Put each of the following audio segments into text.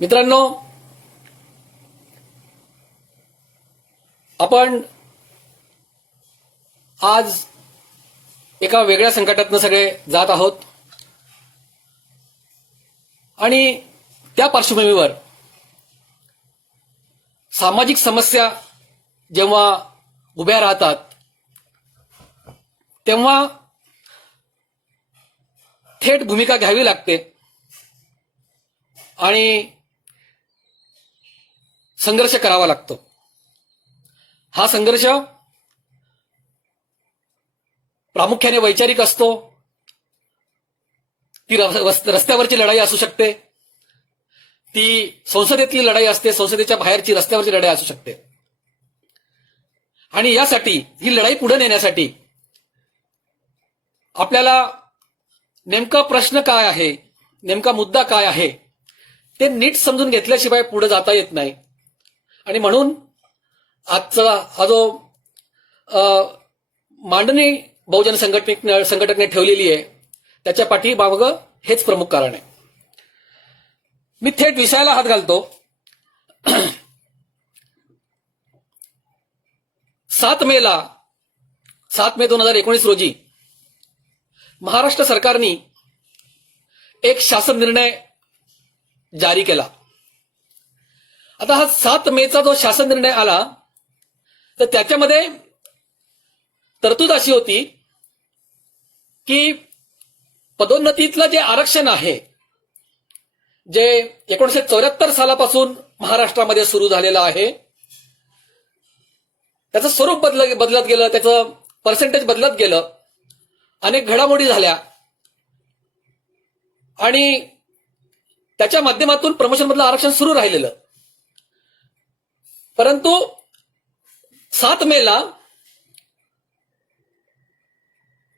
मित्रांनो, आपण आज एका वेगळ्या संकटातून सगळे जात आहोत आणि त्या पार्श्वभूमीवर सामाजिक समस्या जेव्हा उभ्या राहतात तेव्हा थेट भूमिका घ्यावी लागते आणि संघर्ष करावा लागतो। हा संघर्ष प्रामुख्याने वैचारिक असतो। ती रस्त्यावरची लढाई असू शकते, ती संसदेतली लढाई असते, संसदेच्या बाहेरची रस्त्यावरची लढाई असू शकते। आणि यासाठी ही लढाई पुढे नेण्यासाठी आपल्याला नेमका प्रश्न काय आहे, नेमका मुद्दा काय आहे ते नीट समजून घेतल्याशिवाय पुढे जाता येत नाही। आणि म्हणून आजचा हा जो मांडणी बहुजन संघटनेने ठेवलेली आहे त्याच्या पाठीमागे हेच प्रमुख कारण आहे। मी थेट विषयाला हात घालतो। 7 मे 2019 रोजी महाराष्ट्र सरकारने एक शासन निर्णय जारी केला। आता हा 7 मेचा जो शासन निर्णय आला तर त्याच्यामध्ये तरतूद अशी होती की पदोन्नतीतलं जे आरक्षण आहे, जे 1974 सालापासून महाराष्ट्रामध्ये सुरू झालेलं आहे, त्याचं स्वरूप बदलत गेलं, त्याचं पर्सेंटेज बदलत गेलं, अनेक घडामोडी झाल्या आणि त्याच्या माध्यमातून प्रमोशन मधलं आरक्षण सुरू राहिलेलं। परंतु 7 मेला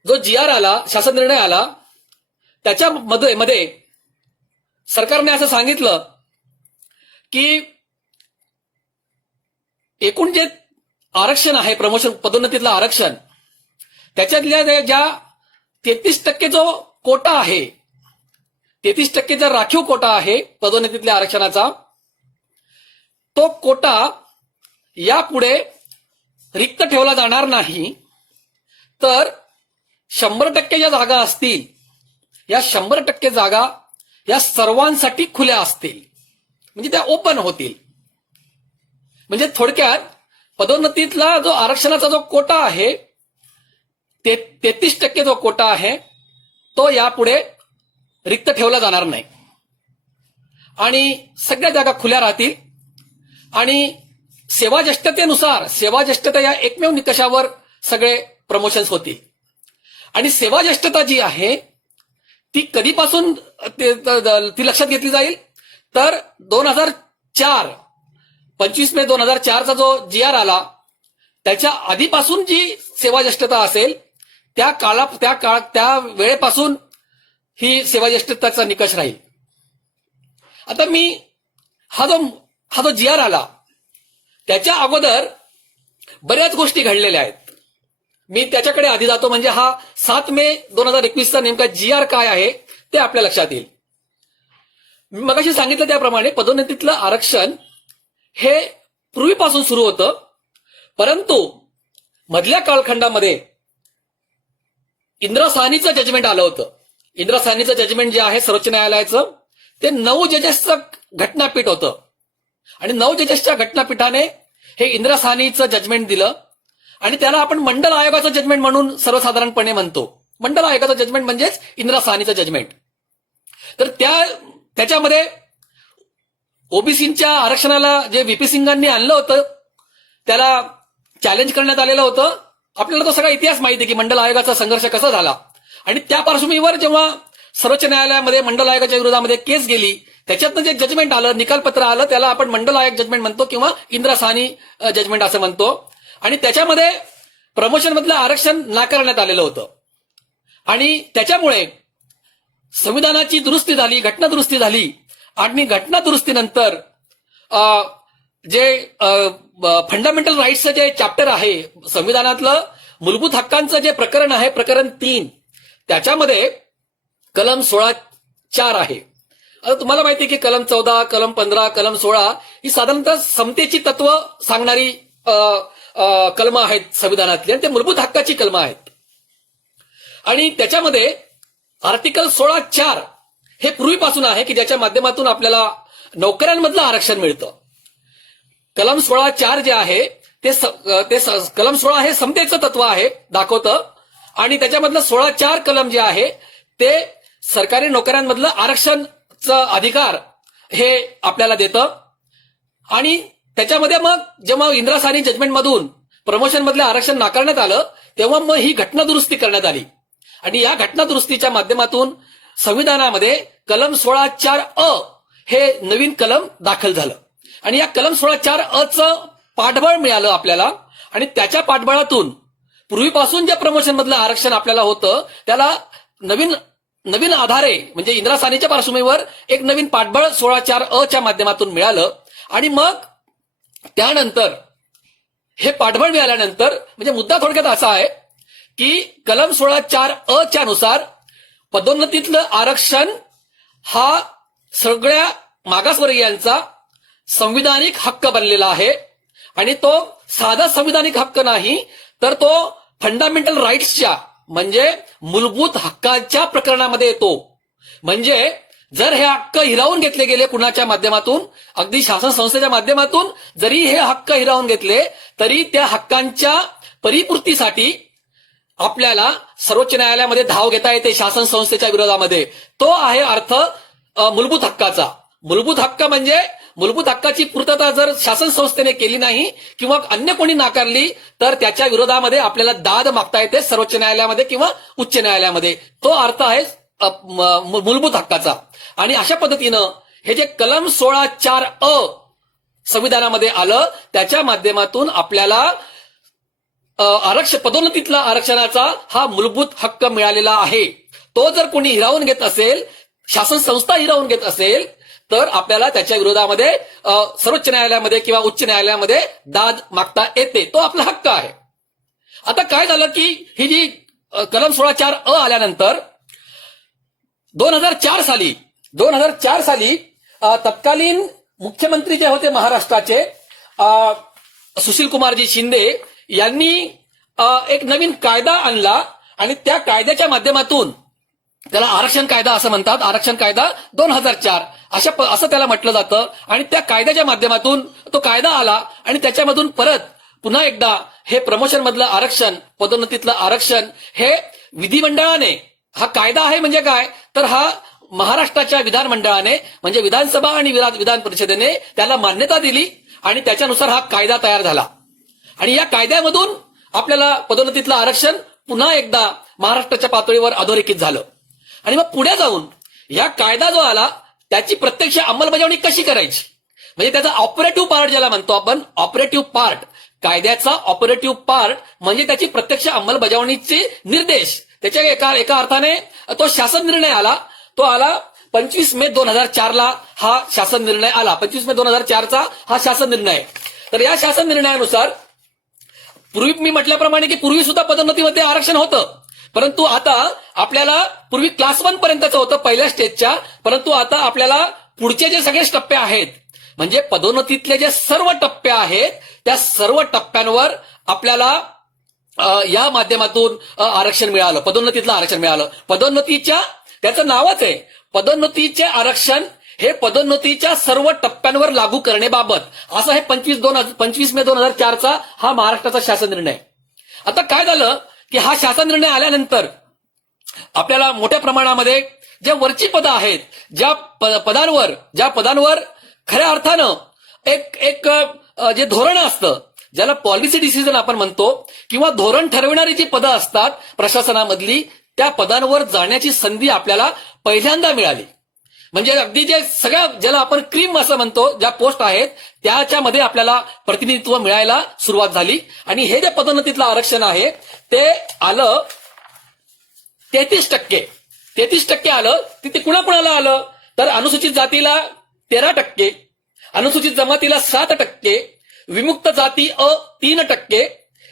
जो GR आला, शासन निर्णय आला, त्याच्यामध्ये सरकारने असं सांगितलं की एकूण जे आरक्षण आहे, प्रमोशन पदोन्नतीतलं आरक्षण, त्याच्यातल्या ज्या 33% जो कोटा आहे, 33% जो राखीव कोटा आहे पदोन्नतीतल्या आरक्षणाचा, तो कोटा यापुढे रिक्त ठेवला जाणार नाही, तर 100% ज्या जागा असतील या 100% जागा या सर्वांसाठी खुल्या असतील, म्हणजे त्या ओपन होतील। म्हणजे थोडक्यात पदोन्नतीतला जो आरक्षणाचा जो कोटा आहे, 33% जो कोटा आहे तो यापुढे रिक्त ठेवला जाणार नाही आणि सगळ्या जागा खुल्या राहतील। आणि सेवाज्येष्ठतेनुसार, सेवाज्येष्ठता या एकमेव निकषावर सगळे प्रमोशन्स होतील। आणि सेवाज्येष्ठता जी आहे ती कधीपासून ती लक्षात घेतली जाईल तर 25 मे 2004 जो GR आला त्याच्या आधीपासून जी सेवाज्येष्ठता असेल त्या वेळेपासून ही सेवाज्येष्ठतेचा निकष राहील। आता मी हा जो GR आला त्याच्या अगोदर बऱ्याच गोष्टी घडलेल्या आहेत, मी त्याच्याकडे आधी जातो। म्हणजे हा 7 मे 2021चा नेमका GR काय आहे ते आपल्या लक्षात येईल। मी मगाशी सांगितलं त्याप्रमाणे पदोन्नतीतलं आरक्षण हे पूर्वीपासून सुरू होतं, परंतु मधल्या कालखंडामध्ये इंदिरा साहनीचं जजमेंट आलं होतं। इंदिरा साहनीचं जजमेंट जे आहे सर्वोच्च न्यायालयाचं, ते 9 जजेसचं घटनापीठ होतं आणि 9 जजेसच्या घटनापीठाने हे इंदिरा साहनीचं जजमेंट दिलं आणि त्याला आपण मंडल आयोगाचं जजमेंट म्हणून सर्वसाधारणपणे म्हणतो। मंडल आयोगाचं जजमेंट म्हणजेच इंदिरा साहनीचं जजमेंट। तर त्याच्यामध्ये ओबीसीच्या आरक्षणाला जे VP सिंगांनी आणलं होतं त्याला चॅलेंज करण्यात आलेलं होतं। आपल्याला तो सगळा इतिहास माहिती आहे की मंडल आयोगाचा संघर्ष कसा झाला आणि त्या पार्श्वभूमीवर जेव्हा सर्वोच्च न्यायालयामध्ये मंडल आयोगाच्या विरोधामध्ये केस गेली, त्याच्यातनं जे जजमेंट आलं, निकालपत्र आलं, त्याला आपण मंडल आयोग जजमेंट म्हणतो किंवा इंदिरा साहनी जजमेंट असं म्हणतो। आणि त्याच्यामध्ये प्रमोशन मधलं आरक्षण नाकारण्यात आलेलं होतं आणि त्याच्यामुळे संविधानाची दुरुस्ती झाली, घटना दुरुस्ती झाली आणि घटना दुरुस्तीनंतर जे फंडामेंटल राईट्सचं जे चॅप्टर आहे संविधानातलं, मूलभूत हक्कांचं जे प्रकरण आहे, प्रकरण 3, त्याच्यामध्ये कलम 16(4) आहे आता तुम्हाला माहिती आहे की कलम 14, कलम 15, कलम 16 ही साधारणतः समतेची तत्व सांगणारी कलमं आहेत संविधानातली, आणि ते मूलभूत हक्काची कलमं आहेत. आणि त्याच्यामध्ये आर्टिकल 16(4) हे पूर्वीपासून आहे की ज्याच्या माध्यमातून आपल्याला नोकऱ्यांमधलं आरक्षण मिळतं. कलम 16(4) जे आहे ते कलम 16 हे समतेचं तत्व आहे दाखवतं, आणि त्याच्यामधलं 16(4) कलम जे आहे ते सरकारी नोकऱ्यांमधलं आरक्षणचं अधिकार हे आपल्याला देतं. आणि त्याच्यामध्ये मग जेव्हा इंदिरा साहनी जजमेंटमधून प्रमोशन मधलं आरक्षण नाकारण्यात आलं तेव्हा मग ही घटना दुरुस्ती करण्यात आली, आणि या घटना दुरुस्तीच्या माध्यमातून संविधानामध्ये कलम 16(4)(अ) हे नवीन कलम दाखल झालं. आणि या कलम 16(4)(अ)चं पाठबळ मिळालं आपल्याला, आणि त्याच्या पाठबळातून पूर्वीपासून जे प्रमोशन मधलं आरक्षण आपल्याला होतं त्याला नवीन आधारे म्हणजे इंदिरा साहनीच्या पार्श्वभूमीवर एक नवीन पाठबळ 16(4)(अ)च्या माध्यमातून मिळालं. आणि मग त्यानंतर हे पाठबळ मिळाल्यानंतर म्हणजे मुद्दा थोडक्यात असा आहे की कलम 16(4)(अ)च्या नुसार पदोन्नतीतलं आरक्षण हा सगळ्या मागासवर्गीयांचा संविधानिक हक्क बनलेला आहे, आणि तो साधा संविधानिक हक्क नाही तर तो फंडामेंटल राईट्सच्या म्हणजे मूलभूत हक्काच्या प्रकरणामध्ये येतो. म्हणजे जर हे हक्क हिरावून घेतले गेले कुणाच्या माध्यमातून, अगदी शासन संस्थेच्या माध्यमातून जरी हे हक्क हिरावून घेतले तरी त्या हक्कांच्या परिपूर्तीसाठी आपल्याला सर्वोच्च न्यायालयामध्ये धाव घेता येते शासन संस्थेच्या विरोधामध्ये. तो आहे अर्थ मूलभूत हक्काचा. मूलभूत हक्क म्हणजे मूलभूत हक्काची पूर्तता जर शासन संस्थेने केली नाही किंवा अन्य कोणी नाकारली तर त्याच्या विरोधामध्ये आपल्याला दाद मागता येते सर्वोच्च न्यायालयामध्ये किंवा उच्च न्यायालयामध्ये. तो अर्थ आहे मूलभूत हक्काचा. आणि अशा पद्धतीनं हे जे कलम 16(4)(अ) संविधानामध्ये आलं त्याच्या माध्यमातून आपल्याला पदोन्नतीतला आरक्षणाचा हा मूलभूत हक्क मिळालेला आहे. तो जर कोणी हिरावून घेत असेल, शासन संस्था हिरावून घेत असेल तर आपल्याला त्याच्या विरोधामध्ये सर्वोच्च न्यायालयामध्ये किंवा उच्च न्यायालयामध्ये दाद मागता येते. तो आपला हक्क आहे. आता काय झालं की ही जी कलम 16(4)(अ) आल्यानंतर 2004 साली तत्कालीन मुख्यमंत्री जे होते महाराष्ट्राचे सुशील कुमारजी शिंदे यांनी एक नवीन कायदा आणला, आणि त्या कायद्याच्या माध्यमातून त्याला आरक्षण कायदा असं म्हणतात, आरक्षण कायदा 2004 असं त्याला म्हटलं जातं. आणि त्या कायद्याच्या माध्यमातून तो कायदा आला, आणि त्याच्यामधून परत पुन्हा एकदा हे प्रमोशन मधलं आरक्षण, पदोन्नतीतलं आरक्षण हे विधिमंडळाने, हा कायदा आहे म्हणजे काय तर हा महाराष्ट्राच्या विधानमंडळाने म्हणजे विधानसभा आणि विधान परिषदेने त्याला मान्यता दिली, आणि त्याच्यानुसार हा कायदा तयार झाला. आणि या कायद्यामधून आपल्याला पदोन्नतीतलं आरक्षण पुन्हा एकदा महाराष्ट्राच्या पातळीवर अधोरेखित झालं. आणि मग पुढे जाऊन या कायदा जो आला त्याची प्रत्यक्ष अंमलबजावणी कशी करायची, म्हणजे त्याचा ऑपरेटिव्ह पार्ट ज्याला म्हणतो आपण, ऑपरेटिव्ह पार्ट, कायद्याचा ऑपरेटिव्ह पार्ट म्हणजे त्याची प्रत्यक्ष अंमलबजावणीचे निर्देश. त्याच्या एका अर्थाने तो शासन निर्णय आला. तो आला 25 मे 2004 हा शासन निर्णय आला. 25 मे 2004 हा शासन निर्णय. तर या शासन निर्णयानुसार पूर्वी मी म्हटल्याप्रमाणे की पूर्वी सुद्धा पदोन्नतीमध्ये आरक्षण होतं, परंतु आता आपल्याला पूर्वी क्लास 1 पर्यंतचं होतं पहिल्या स्टेजच्या, परंतु आता आपल्याला पुढचे जे सगळे टप्पे आहेत म्हणजे पदोन्नतीतले जे सर्व टप्पे आहेत त्या सर्व टप्प्यांवर आपल्याला या माध्यमातून आरक्षण मिळालं, पदोन्नतीतलं आरक्षण मिळालं. पदोन्नतीच्या त्याचं नावच आहे पदोन्नतीचे आरक्षण, हे पदोन्नतीच्या सर्व टप्प्यांवर लागू करण्याबाबत असं हे 25 मे 2004 हा महाराष्ट्राचा शासन निर्णय. आता काय झालं की हा शासन निर्णय आल्यानंतर आपल्याला मोठ्या प्रमाणामध्ये ज्या वरची पदं आहेत, ज्या पदांवर खऱ्या अर्थानं एक जे धोरण असतं ज्याला पॉलिसी डिसिजन आपण म्हणतो किंवा धोरण ठरविणारी जी पदं असतात प्रशासनामधली, त्या पदांवर जाण्याची संधी आपल्याला पहिल्यांदा मिळाली. म्हणजे अगदी जे सगळ्या ज्याला आपण क्रीम असं म्हणतो ज्या पोस्ट आहेत त्याच्यामध्ये आपल्याला प्रतिनिधित्व मिळायला सुरुवात झाली. आणि हे जे पदोन्नतीतलं आरक्षण आहे ते आलं 33% आलं. तिथे कुणाकुणाला आलं तर अनुसूचित जातीला 13%, अनुसूचित जमातीला 7%, विमुक्त जाती अ 3%,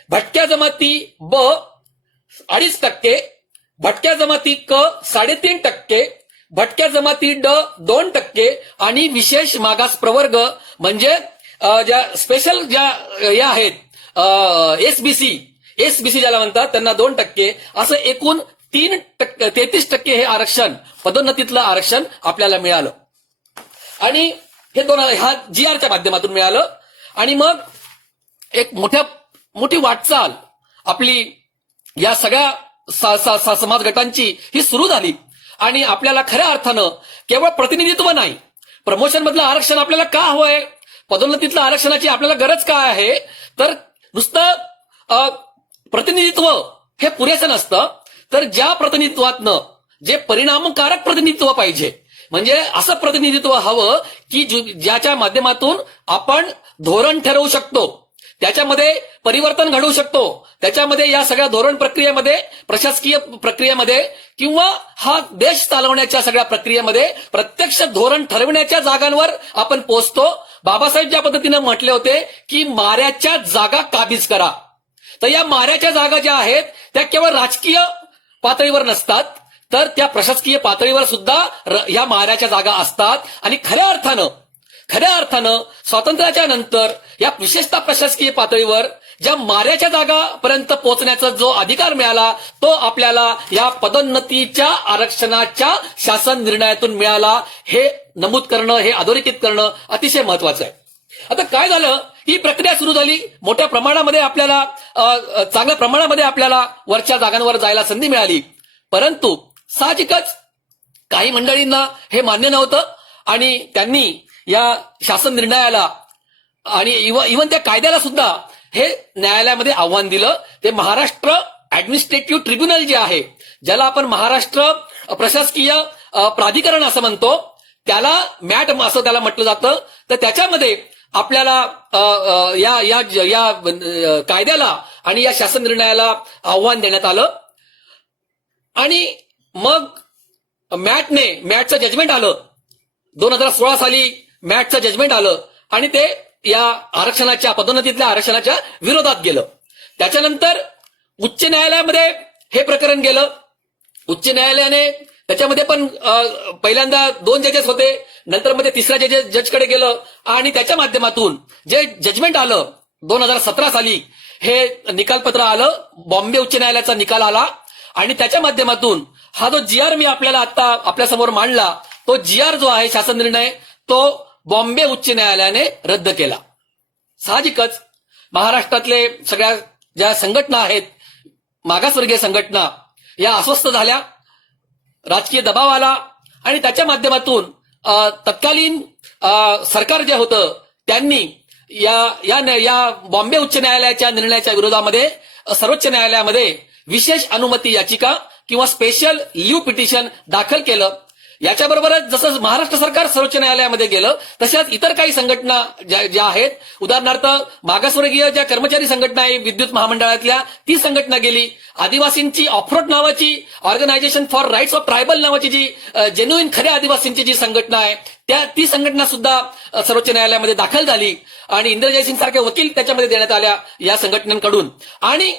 भटक्या जमाती ब 2.5%, भटक्या जमाती क 3.5%, भटक्या जमाती ड 2% आणि विशेष मागास प्रवर्ग म्हणजे ज्या स्पेशल ज्या या आहेत एसबीसी ज्याला म्हणतात त्यांना 2%, असं एकूण 33% हे आरक्षण पदोन्नतीतलं आरक्षण आपल्याला मिळालं. आणि हे ह्या GR च्या माध्यमातून मिळालं. आणि मग एक मोठी वाटचाल आपली या सगळ्या समाज गटांची ही सुरू झाली. आणि आपल्याला खऱ्या अर्थानं केवळ प्रतिनिधित्व नाही, प्रमोशन मधलं आरक्षण आपल्याला का हवंय, पदोन्नतीतलं आरक्षणाची आपल्याला गरज काय आहे, तर नुसतं प्रतिनिधित्व हे पुरेसं नसतं, तर ज्या प्रतिनिधित्वातनं जे परिणामकारक प्रतिनिधित्व पाहिजे, म्हणजे असं प्रतिनिधित्व हवं की ज्याच्या माध्यमातून आपण धोरण ठरवू शकतो, त्याच्यामध्ये परिवर्तन घडवू शकतो, त्याच्यामध्ये या सगळ्या धोरण प्रक्रियेमध्ये, प्रशासकीय प्रक्रियेमध्ये किंवा हा देश चालवण्याच्या सगळ्या प्रक्रियेमध्ये प्रत्यक्ष धोरण ठरवण्याच्या जागांवर आपण पोहोचतो. बाबासाहेब ज्या पद्धतीनं म्हटले होते की माऱ्याच्या जागा काबीज करा, तर या माऱ्याच्या जागा ज्या आहेत त्या केवळ राजकीय पातळीवर नसतात, तर त्या प्रशासकीय पातळीवर सुद्धा या माऱ्याच्या जागा असतात. आणि खऱ्या अर्थानं स्वातंत्र्याच्या नंतर या विशेषतः प्रशासकीय पातळीवर ज्या माऱ्याच्या जागापर्यंत पोहोचण्याचा जो अधिकार मिळाला तो आपल्याला या पदोन्नतीच्या आरक्षणाच्या शासन निर्णयातून मिळाला, हे नमूद करणं, हे अधोरेखित करणं अतिशय महत्वाचं आहे. आता काय झालं, ही प्रक्रिया सुरू झाली, मोठ्या प्रमाणामध्ये आपल्याला चांगल्या प्रमाणामध्ये आपल्याला वरच्या जागांवर जायला संधी मिळाली. परंतु साहजिकच काही मंडळींना हे मान्य नव्हतं आणि त्यांनी या शासन निर्णयाला आणि इव्हन त्या कायद्याला सुद्धा हे न्यायालयामध्ये आव्हान दिलं. ते महाराष्ट्र ऍडमिनिस्ट्रेटिव्ह ट्रिब्युनल जे आहे, ज्याला आपण महाराष्ट्र प्रशासकीय प्राधिकरण असं म्हणतो, त्याला मॅट असं त्याला म्हटलं जातं. तर त्याच्यामध्ये आपल्याला या कायद्याला आणि या शासन निर्णयाला आव्हान देण्यात आलं. आणि मग मॅटचं जजमेंट आलं 2016 साली. मॅटचं जजमेंट आलं आणि ते या आरक्षणाच्या पदोन्नतीतल्या आरक्षणाच्या विरोधात गेलं. त्याच्यानंतर उच्च न्यायालयामध्ये हे प्रकरण गेलं. उच्च न्यायालयाने त्याच्यामध्ये पण पहिल्यांदा 2 जजेस होते, नंतर मध्ये तिसऱ्या जजकडे गेलं आणि त्याच्या माध्यमातून जे जजमेंट आलं 2017 साली, हे निकालपत्र आलं, बॉम्बे उच्च न्यायालयाचा निकाल आला. आणि त्याच्या माध्यमातून हा जो GR मी आपल्याला आता आपल्यासमोर मांडला, तो GR जो आहे शासन निर्णय, तो बॉम्बे उच्च न्यायालयाने रद्द केला. साहजिकच महाराष्ट्रातले सगळ्या ज्या संघटना आहेत, मागासवर्गीय संघटना, या अस्वस्थ झाल्या, राजकीय दबाव आला आणि त्याच्या माध्यमातून तत्कालीन सरकार जे होतं त्यांनी या बॉम्बे उच्च न्यायालयाच्या निर्णयाच्या विरोधामध्ये सर्वोच्च न्यायालयामध्ये विशेष अनुमती याचिका किंवा स्पेशल लीव्ह पिटिशन दाखल केलं. याच्याबरोबरच जसं महाराष्ट्र सरकार सर्वोच्च न्यायालयामध्ये गेलं, तशाच इतर काही संघटना ज्या आहेत, उदाहरणार्थ मागासवर्गीय ज्या कर्मचारी संघटना आहे विद्युत महामंडळातल्या, ती संघटना गेली. आदिवासींची ऑफरोड नावाची organisation for rights of tribal नावाची जी जेन्युइन खऱ्या आदिवासींची जी संघटना आहे, ती संघटना सुद्धा सर्वोच्च न्यायालयामध्ये दाखल झाली आणि इंदिरा जयसिंग सारखे वकील त्याच्यामध्ये देण्यात आल्या या संघटनांकडून. आणि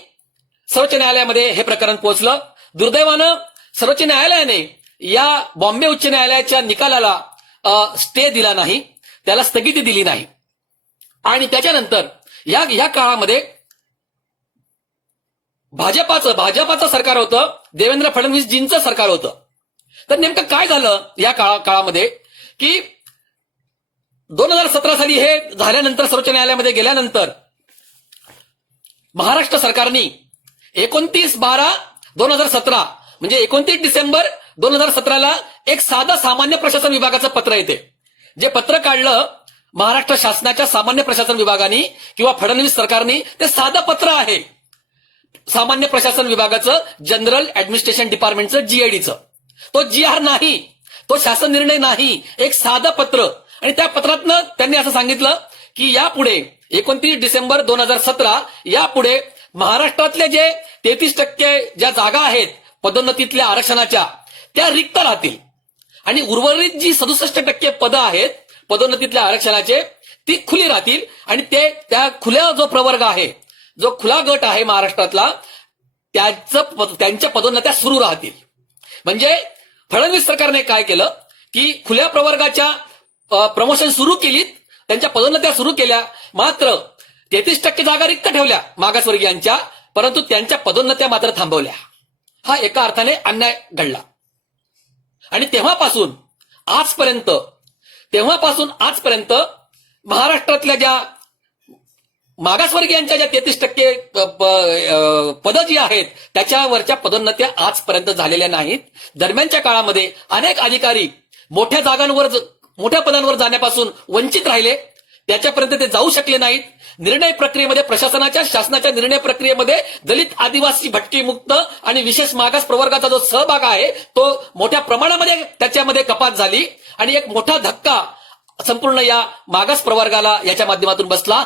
सर्वोच्च न्यायालयामध्ये हे प्रकरण पोहोचलं. दुर्दैवानं सर्वोच्च न्यायालयाने या बॉम्बे उच्च न्यायालयाच्या निकालाला स्टे दिला नाही, त्याला स्थगिती दिली नाही. आणि त्याच्यानंतर या काळामध्ये भाजपाचं सरकार होतं, देवेंद्र फडणवीसजींचं सरकार होतं. तर नेमकं काय झालं या काळामध्ये की 2017 साली हे झाल्यानंतर, सर्वोच्च न्यायालयामध्ये गेल्यानंतर महाराष्ट्र सरकारने 29/12/2017 म्हणजे 29 डिसेंबर 2017ला एक साधं सामान्य प्रशासन विभागाचं पत्र येते. जे पत्र काढलं महाराष्ट्र शासनाच्या सामान्य प्रशासन विभागाने किंवा फडणवीस सरकारने, ते साधं पत्र आहे सामान्य प्रशासन विभागाचं, जनरल ऍडमिनिस्ट्रेशन डिपार्टमेंटचं, GADचं. तो GR नाही, तो शासन निर्णय नाही, एक साधं पत्र. आणि त्या पत्रातनं त्यांनी असं सांगितलं की यापुढे 29 डिसेंबर 2017 यापुढे महाराष्ट्रातले जे 33% ज्या जागा आहेत पदोन्नतीतल्या आरक्षणाच्या, त्या रिक्त राहतील आणि उर्वरित जी 67% पदं आहेत पदोन्नतीतल्या आरक्षणाचे, ती खुली राहतील. आणि त्या खुल्या जो प्रवर्ग आहे, जो खुला गट आहे महाराष्ट्रातला, त्यांच्या पदोन्नत्या सुरू राहतील. म्हणजे फडणवीस सरकारने काय केलं की खुल्या प्रवर्गाच्या प्रमोशन सुरू केलीत, त्यांच्या पदोन्नत्या सुरू केल्या, मात्र 33% जागा रिक्त ठेवल्या मागासवर्गीयांच्या, परंतु त्यांच्या पदोन्नत्या मात्र थांबवल्या. हा एका अर्थाने अन्याय घडला. आणि तेव्हापासून आजपर्यंत महाराष्ट्रातल्या ज्या मागासवर्गीयांच्या ज्या 33% पदं जी आहेत त्याच्यावरच्या पदोन्नत्या आजपर्यंत झालेल्या नाहीत. दरम्यानच्या काळामध्ये अनेक अधिकारी मोठ्या पदांवर जाण्यापासून वंचित राहिले, त्याच्यापर्यंत ते जाऊ शकले नाहीत. निर्णय प्रक्रियेमध्ये, शासनाच्या निर्णय प्रक्रियेमध्ये दलित, आदिवासी, भटकीमुक्त आणि विशेष मागास प्रवर्गाचा जो सहभाग आहे तो मोठ्या प्रमाणामध्ये त्याच्यामध्ये कपात झाली आणि एक मोठा धक्का संपूर्ण या मागास प्रवर्गाला याच्या माध्यमातून बसला.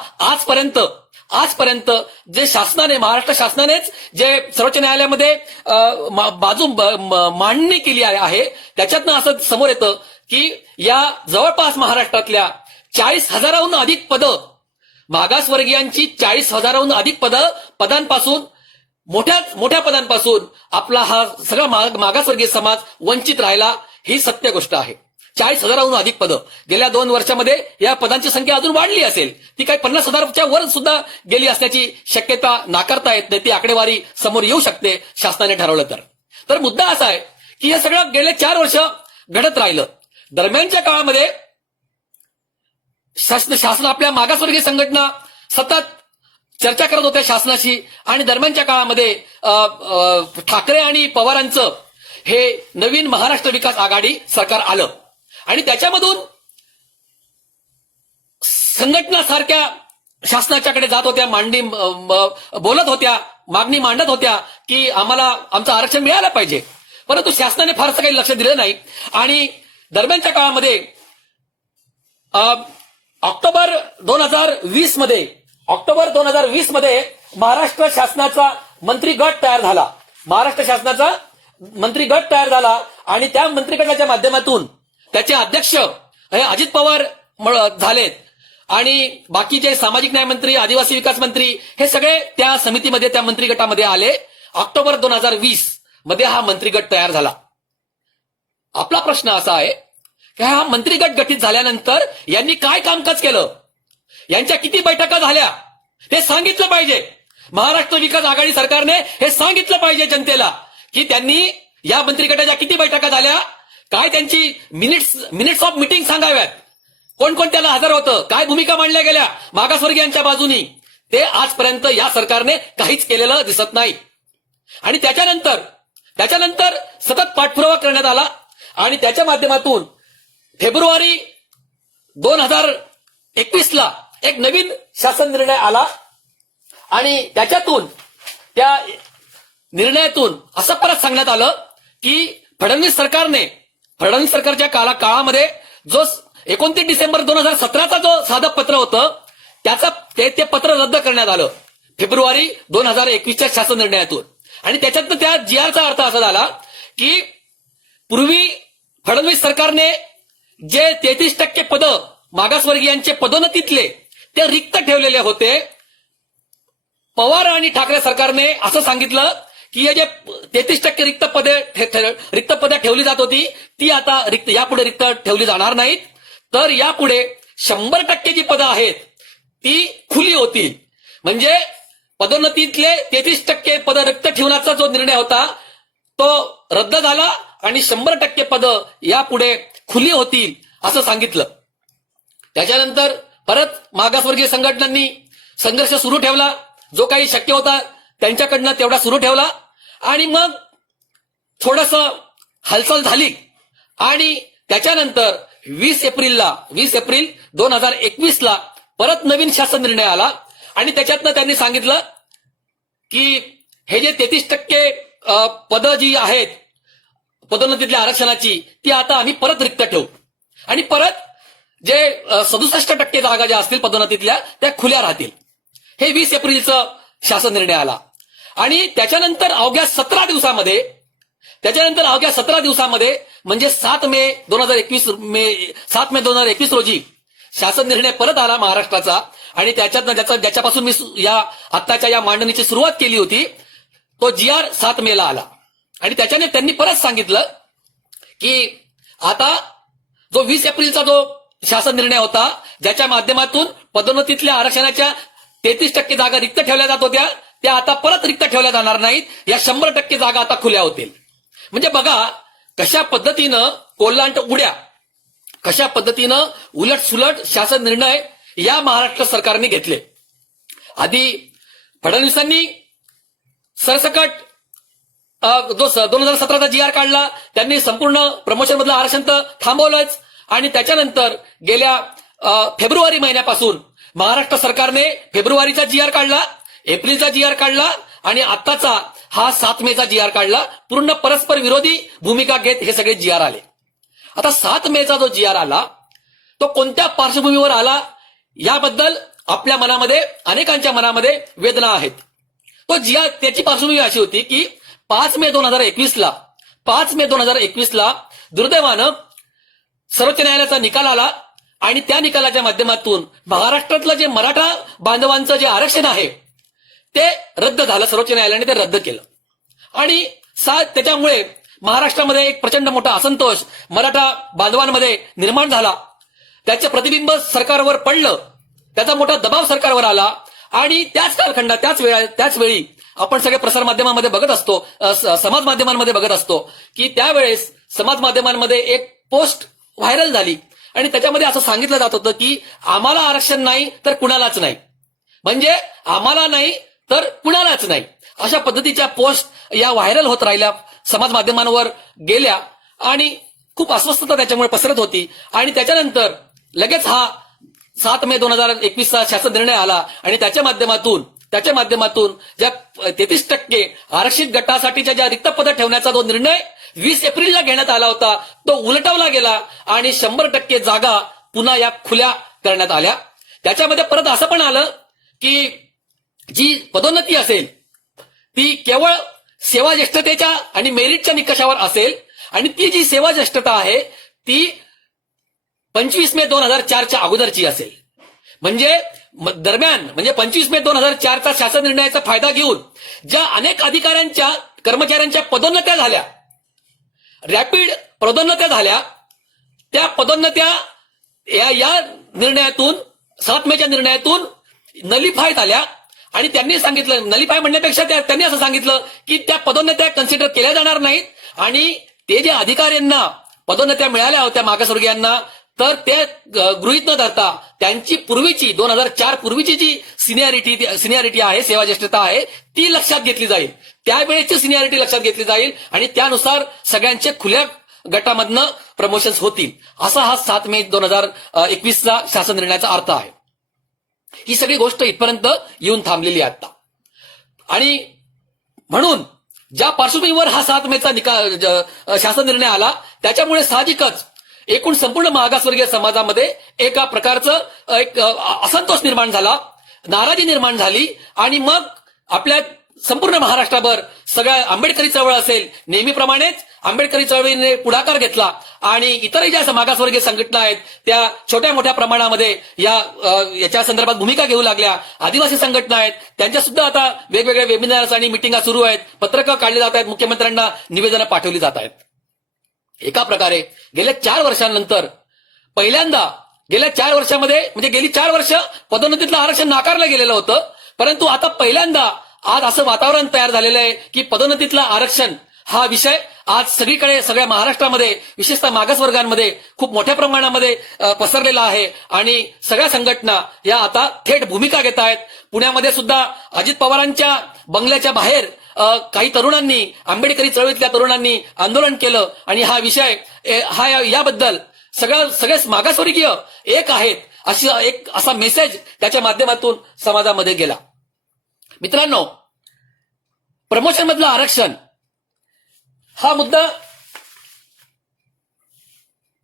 आजपर्यंत जे महाराष्ट्र शासनानेच जे सर्वोच्च न्यायालयामध्ये बाजू मांडणी केली आहे त्याच्यातनं असं समोर येतं की या जवळपास महाराष्ट्रातल्या 40,000हून अधिक पदं, मागासवर्गीयांची 40,000हून अधिक पदांपासून, मोठ्या पदांपासून आपला हा सगळा मागासवर्गीय समाज वंचित राहिला. ही सत्य गोष्ट आहे. 40,000हून अधिक पदं गेल्या 2 वर्षामध्ये या पदांची संख्या अजून वाढली असेल, ती काही 50,000च्या वर सुद्धा गेली असण्याची शक्यता नाकारता येत नाही. ती आकडेवारी समोर येऊ शकते शासनाने ठरवलं तर. मुद्दा असा आहे की हे सगळं गेले 4 वर्ष घडत राहिलं. दरम्यानच्या काळामध्ये शासन आपल्या मागासवर्गीय संघटना सतत चर्चा करत होत्या शासनाशी, आणि दरम्यानच्या काळामध्ये ठाकरे आणि पवारांचं हे नवीन महाराष्ट्र विकास आघाडी सरकार आलं आणि त्याच्यामधून संघटना सारख्या शासनाच्याकडे जात होत्या, बोलत होत्या, मागणी मांडत होत्या की आम्हाला आमचं आरक्षण मिळालं पाहिजे, परंतु शासनाने फारसं काही लक्ष दिलं नाही. आणि दरम्यानच्या काळामध्ये ऑक्टोबर 2020 मध्ये महाराष्ट्र शासनाचा मंत्रिगट तयार झाला आणि त्या मंत्रिगटाच्या माध्यमातून त्याचे अध्यक्ष हे अजित पवार झालेत आणि बाकीचे सामाजिक न्याय मंत्री, आदिवासी विकास मंत्री हे सगळे त्या समितीमध्ये, त्या मंत्रिगटामध्ये आले. ऑक्टोबर 2020 मध्ये हा मंत्रिगट तयार झाला. आपला प्रश्न असा आहे की हा मंत्रिगट गठीत झाल्यानंतर यांनी काय कामकाज केलं, यांच्या किती बैठका झाल्या ते सांगितलं पाहिजे. महाराष्ट्र विकास आघाडी सरकारने हे सांगितलं पाहिजे जनतेला की त्यांनी या मंत्रिगटाच्या किती बैठका झाल्या, काय त्यांची मिनिट्स ऑफ मीटिंग सांगाव्यात, कोण त्याला हजर होतं, काय भूमिका मांडल्या गेल्या मागासवर्गीयांच्या बाजूनी, ते आजपर्यंत या सरकारने काहीच केलेलं दिसत नाही. आणि त्याच्यानंतर सतत पाठपुरावा करण्यात आला आणि त्याच्या माध्यमातून फेब्रुवारी 2021ला एक नवीन शासन निर्णय आला आणि त्या निर्णयातून असं परत सांगण्यात आलं की फडणवीस सरकारच्या काळामध्ये जो 29 डिसेंबर 2017चा जो साधं पत्र होतं ते पत्र रद्द करण्यात आलं फेब्रुवारी 2021च्या शासन निर्णयातून. आणि त्याच्यातनं त्या GRचा अर्थ असा झाला की पूर्वी फडणवीस सरकारने जे 33% पदं मागासवर्गीयांचे पदोन्नतीतले ते रिक्त ठेवलेले होते, पवार आणि ठाकरे सरकारने असं सांगितलं की हे जे 33% रिक्त पदे ठेवली जात होती ती आता यापुढे रिक्त ठेवली जाणार नाहीत, तर यापुढे 100% जी पदं आहेत ती खुली होतील. म्हणजे पदोन्नतीतले 33% पदं रिक्त ठेवण्याचा जो निर्णय होता तो रद्द झाला आणि 100% पदं यापुढे खुली होतील असं सांगितलं. त्याच्यानंतर परत मागासवर्गीय संघटनांनी संघर्ष सुरू ठेवला, जो काही शक्य होता त्यांच्याकडनं तेवढा सुरू ठेवला आणि मग थोडंसं हालचाल झाली आणि त्याच्यानंतर 20 एप्रिल 2021ला परत नवीन शासन निर्णय आला आणि त्याच्यातनं त्यांनी सांगितलं की हे जे 33% पदं जी आहेत पदोन्नतीतल्या आरक्षणाची ती आता आम्ही परत रिक्त ठेवू आणि परत जे 67% जागा ज्या असतील पदोन्नतीतल्या त्या खुल्या राहतील. हे 20 एप्रिलचं शासन निर्णय आला आणि त्याच्यानंतर अवघ्या 17 दिवसामध्ये म्हणजे 7 मे 2021 रोजी शासन निर्णय परत आला महाराष्ट्राचा आणि ज्याच्यापासून मी आत्ताच्या या मांडणीची सुरुवात केली होती तो GR 7 मेला आला आणि त्याच्याने त्यांनी परत सांगितलं की आता जो 20 एप्रिलचा जो शासन निर्णय होता, ज्याच्या माध्यमातून पदोन्नतीतल्या आरक्षणाच्या 33% जागा रिक्त ठेवल्या जात होत्या, त्या आता परत रिक्त ठेवल्या जाणार नाहीत. या 100% जागा आता खुल्या होतील. म्हणजे बघा कशा पद्धतीनं कोल्हांट उड्या, कशा पद्धतीनं उलट सुलट शासन निर्णय या महाराष्ट्र सरकारने घेतले. आधी फडणवीसांनी सरसकट जो 2017चा GR काढला, त्यांनी संपूर्ण प्रमोशन मधलं आरक्षण तर थांबवलंच. आणि त्याच्यानंतर गेल्या फेब्रुवारी महिन्यापासून महाराष्ट्र सरकारने फेब्रुवारीचा GR काढला, एप्रिलचा GR काढला आणि आत्ताचा हा 7 मेचा GR काढला. पूर्ण परस्पर विरोधी भूमिका घेत हे सगळे GR आले. आता 7 मेचा जो GR आला तो कोणत्या पार्श्वभूमीवर आला याबद्दल आपल्या मनामध्ये, अनेकांच्या मनामध्ये वेदना आहेत. तो GR त्याची पार्श्वभूमी अशी होती की 5 मे 2021ला दुर्दैवानं सर्वोच्च न्यायालयाचा निकाल आला आणि त्या निकालाच्या माध्यमातून महाराष्ट्रातलं जे मराठा बांधवांचं जे आरक्षण आहे ते रद्द झालं. सर्वोच्च न्यायालयाने ते रद्द केलं आणि त्याच्यामुळे महाराष्ट्रामध्ये एक प्रचंड मोठा असंतोष मराठा बांधवांमध्ये निर्माण झाला. त्याचं प्रतिबिंब सरकारवर पडलं, त्याचा मोठा दबाव सरकारवर आला आणि त्याच कालखंडात त्याच वेळी आपण सगळे प्रसार माध्यमांमध्ये बघत असतो, समाज माध्यमांमध्ये बघत असतो की त्यावेळेस समाज माध्यमांमध्ये एक पोस्ट व्हायरल झाली आणि त्याच्यामध्ये असं सांगितलं जात होतं की आम्हाला आरक्षण नाही तर कुणालाच नाही, म्हणजे आम्हाला नाही तर कुणालाच नाही, अशा पद्धतीच्या पोस्ट या व्हायरल होत राहिल्या, समाज माध्यमांवर गेल्या आणि खूप अस्वस्थता त्याच्यामुळे पसरत होती. आणि त्याच्यानंतर लगेच हा 7 मे 2021चा शासन निर्णय आला आणि त्याच्या माध्यमातून ज्या 33% आरक्षित गटासाठीच्या ज्या रिक्त पदं ठेवण्याचा जो निर्णय 20 एप्रिलला घेण्यात आला होता तो उलटवला गेला आणि 100% जागा पुन्हा या खुल्या करण्यात आल्या. त्याच्यामध्ये परत असं पण आलं की जी पदोन्नती असेल ती केवळ सेवा ज्येष्ठतेच्या आणि मेरिटच्या निकषावर असेल आणि ती जी सेवा ज्येष्ठता आहे ती 25 मे 2004च्या अगोदरची असेल. म्हणजे 25 मे 2004चा शासन निर्णयाचा फायदा घेऊन ज्या अनेक अधिकाऱ्यांच्या, कर्मचाऱ्यांच्या पदोन्नत्या झाल्या, रॅपिड पदोन्नत्या झाल्या, त्या पदोन्नत्या या निर्णयातून 7 मेच्या निर्णयातून नलिफाय झाल्या. आणि त्यांनी सांगितलं, नलिफाय म्हणण्यापेक्षा त्यांनी असं सांगितलं की त्या पदोन्नत्या कन्सिडर केल्या जाणार नाहीत आणि ते जे अधिकाऱ्यांना पदोन्नत्या मिळाल्या होत्या मागासवर्गीयांना, तर ते गृहीत न धरता त्यांची पूर्वीची 2004 पूर्वीची जी सिनियरिटी आहे, सेवा ज्येष्ठता आहे, ती लक्षात घेतली जाईल, त्यावेळेची सिनियरिटी लक्षात घेतली जाईल आणि त्यानुसार सगळ्यांचे खुल्या गटामधनं प्रमोशन्स होतील, असा हा 7 मे 2021चा शासन निर्णयाचा अर्थ आहे. ही सगळी गोष्ट इथपर्यंत येऊन थांबलेली आहे आता. आणि म्हणून ज्या पार्श्वभूमीवर हा 7 मेचा शासन निर्णय आला त्याच्यामुळे साहजिकच एकूण संपूर्ण मागासवर्गीय समाजामध्ये एका प्रकारचं एक असंतोष निर्माण झाला, नाराजी निर्माण झाली आणि मग आपल्या संपूर्ण महाराष्ट्राभर सगळ्या आंबेडकरी चळवळ असेल, नेहमीप्रमाणेच आंबेडकरी चळवळीने पुढाकार घेतला आणि इतरही ज्या मागासवर्गीय संघटना आहेत त्या छोट्या मोठ्या प्रमाणामध्ये याच्या संदर्भात भूमिका घेऊ लागल्या. आदिवासी संघटना आहेत त्यांच्या सुद्धा आता वेगवेगळे वेबिनार्स आणि मिटिंगा सुरू आहेत, पत्रकं काढली जात आहेत, मुख्यमंत्र्यांना निवेदनं पाठवली जात आहेत. एका प्रकारे गेल्या 4 वर्षांनंतर पहिल्यांदा गेल्या 4 वर्षामध्ये म्हणजे गेली 4 वर्ष पदोन्नतीतलं आरक्षण नाकारलं गेलेलं होतं, परंतु आता पहिल्यांदा आज असं वातावरण तयार झालेलं आहे की पदोन्नतीतलं आरक्षण हा विषय आज सगळीकडे, सगळ्या महाराष्ट्रामध्ये, विशेषतः मागासवर्गांमध्ये खूप मोठ्या प्रमाणामध्ये पसरलेला आहे आणि सगळ्या संघटना या आता थेट भूमिका घेत आहेत. पुण्यामध्ये सुद्धा अजित पवारांच्या बंगल्याच्या बाहेर काही तरुणांनी, आंबेडकरी चळवळीतल्या तरुणांनी आंदोलन केलं आणि हा विषय याबद्दल सगळेच मागासवर्गीय एक आहेत असा मेसेज त्याच्या माध्यमातून समाजामध्ये गेला. मित्रांनो, प्रमोशन मधलं आरक्षण हा मुद्दा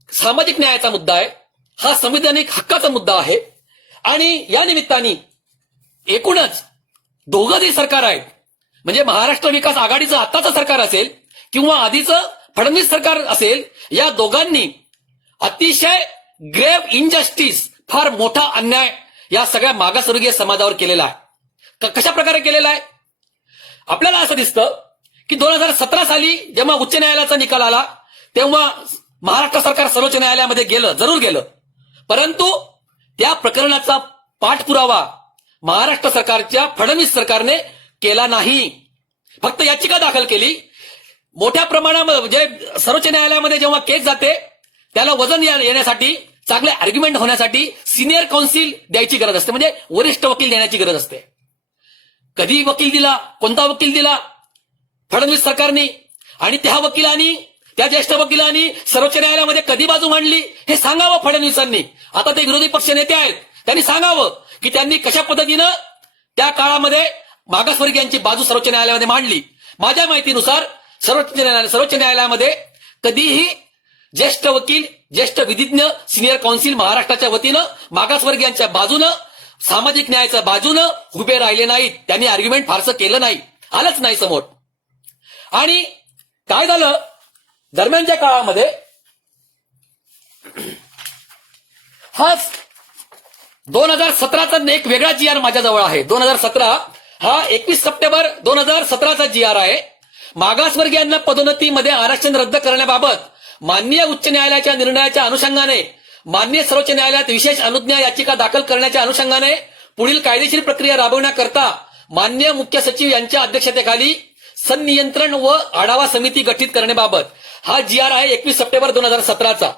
सामाजिक न्यायाचा मुद्दा आहे, हा संविधानिक हक्काचा मुद्दा आहे आणि या निमित्ताने एकूणच दोघं जे सरकार आहेत, म्हणजे महाराष्ट्र विकास आघाडीचं आत्ताचं सरकार असेल किंवा आधीचं फडणवीस सरकार असेल, या दोघांनी अतिशय ग्रेव्ह इनजस्टिस, फार मोठा अन्याय या सगळ्या मागासवर्गीय समाजावर केलेला आहे. कशा प्रकारे केलेला आहे? आपल्याला असं दिसतं की 2017 साली जेव्हा उच्च न्यायालयाचा निकाल आला तेव्हा महाराष्ट्र सरकार सर्वोच्च न्यायालयामध्ये गेलं, जरूर गेलं, परंतु त्या प्रकरणाचा पाठपुरावा महाराष्ट्र सरकारच्या फडणवीस सरकारने केला नाही. फक्त याचिका दाखल केली. मोठ्या प्रमाणामध्ये म्हणजे सर्वोच्च न्यायालयामध्ये जेव्हा केस जाते त्याला वजन येण्यासाठी, चांगले आर्ग्युमेंट होण्यासाठी सिनियर काउन्सिल द्यायची गरज असते, म्हणजे वरिष्ठ वकील देण्याची गरज असते. कधी वकील दिला, कोणता वकील दिला फडणवीस सरकारने, आणि त्या वकिलांनी, त्या ज्येष्ठ वकिलांनी सर्वोच्च न्यायालयामध्ये कधी बाजू मांडली हे सांगावं फडणवीसांनी. आता ते विरोधी पक्ष नेते आहेत, त्यांनी सांगावं की त्यांनी कशा पद्धतीनं त्या काळामध्ये मागासवर्गीयांची बाजू सर्वोच्च न्यायालयामध्ये मांडली. माझ्या माहितीनुसार सर्वोच्च न्यायालयामध्ये कधीही ज्येष्ठ वकील, ज्येष्ठ विधिज्ञ, सिनियर काउन्सिल महाराष्ट्राच्या वतीनं मागासवर्गीयांच्या बाजूनं, सामाजिक न्यायाच्या बाजूनं उभे राहिले नाहीत. त्यांनी आर्ग्युमेंट फारसं केलं नाही, आलंच नाही समोर. आणि काय झालं दरम्यानच्या काळामध्ये, हा 2017चा एक वेगळा GR माझ्याजवळ आहे. 2017 हा 21 सप्टेंबर 2017चा GR आहे. मागासवर्गीयांना पदोन्नतीमध्ये आरक्षण रद्द करण्याबाबत माननीय उच्च न्यायालयाच्या निर्णयाच्या अनुषंगाने माननीय सर्वोच्च न्यायालयात विशेष अनुज्ञा याचिका दाखल करण्याच्या अनुषंगाने पुढील कायदेशीर प्रक्रिया राबवण्याकरता माननीय मुख्य सचिव यांच्या अध्यक्षतेखाली संनियंत्रण व आढावा समिती गठीत करण्याबाबत हा GR आहे 21 सप्टेंबर 2017चा.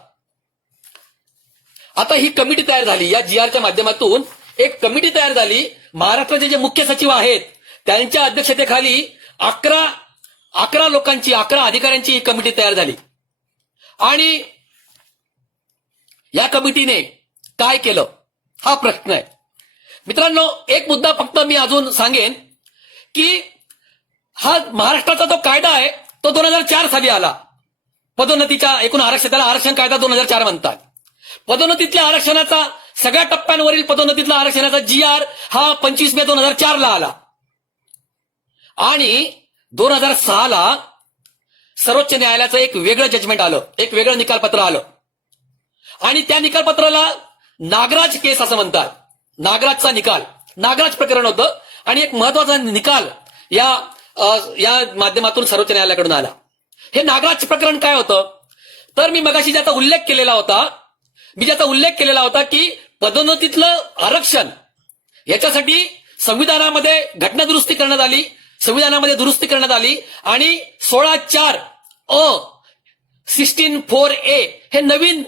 आता ही कमिटी तयार झाली. या GRच्या माध्यमातून एक कमिटी तयार झाली. महाराष्ट्राचे जे मुख्य सचिव आहेत त्यांच्या अध्यक्षतेखाली 11 लोकांची, 11 अधिकाऱ्यांची ही कमिटी तयार झाली. आणि या कमिटीने काय केलं हा प्रश्न आहे. मित्रांनो, एक मुद्दा फक्त मी अजून सांगेन की हा महाराष्ट्राचा जो कायदा आहे तो 2004 साली आला. पदोन्नतीच्या एकूण आरक्षणाला आरक्षण कायदा 2004 म्हणतात. पदोन्नतीतल्या आरक्षणाचा, सगळ्या टप्प्यांवरील पदोन्नतीतला आरक्षणाचा GR हा 25 मे 2004 ला आला. आणि 2006 ला सर्वोच्च न्यायालयाचं एक वेगळं जजमेंट आलं, एक वेगळं निकालपत्र आलं. आणि त्या निकालपत्राला नागराज केस असं म्हणतात. नागराजचा निकाल, नागराज प्रकरण होतं. आणि एक महत्वाचा निकाल या माध्यमातून सर्वोच्च न्यायालयाकडून आला. हे नागराज प्रकरण काय होतं, तर मी मगाशी ज्याचा उल्लेख केलेला होता की पदोन्नतीतलं आरक्षण याच्यासाठी संविधानामध्ये घटनादुरुस्ती करण्यात आली, संविधानामध्ये दुरुस्ती करण्यात आली. आणि 16(4)(a) हे नवीन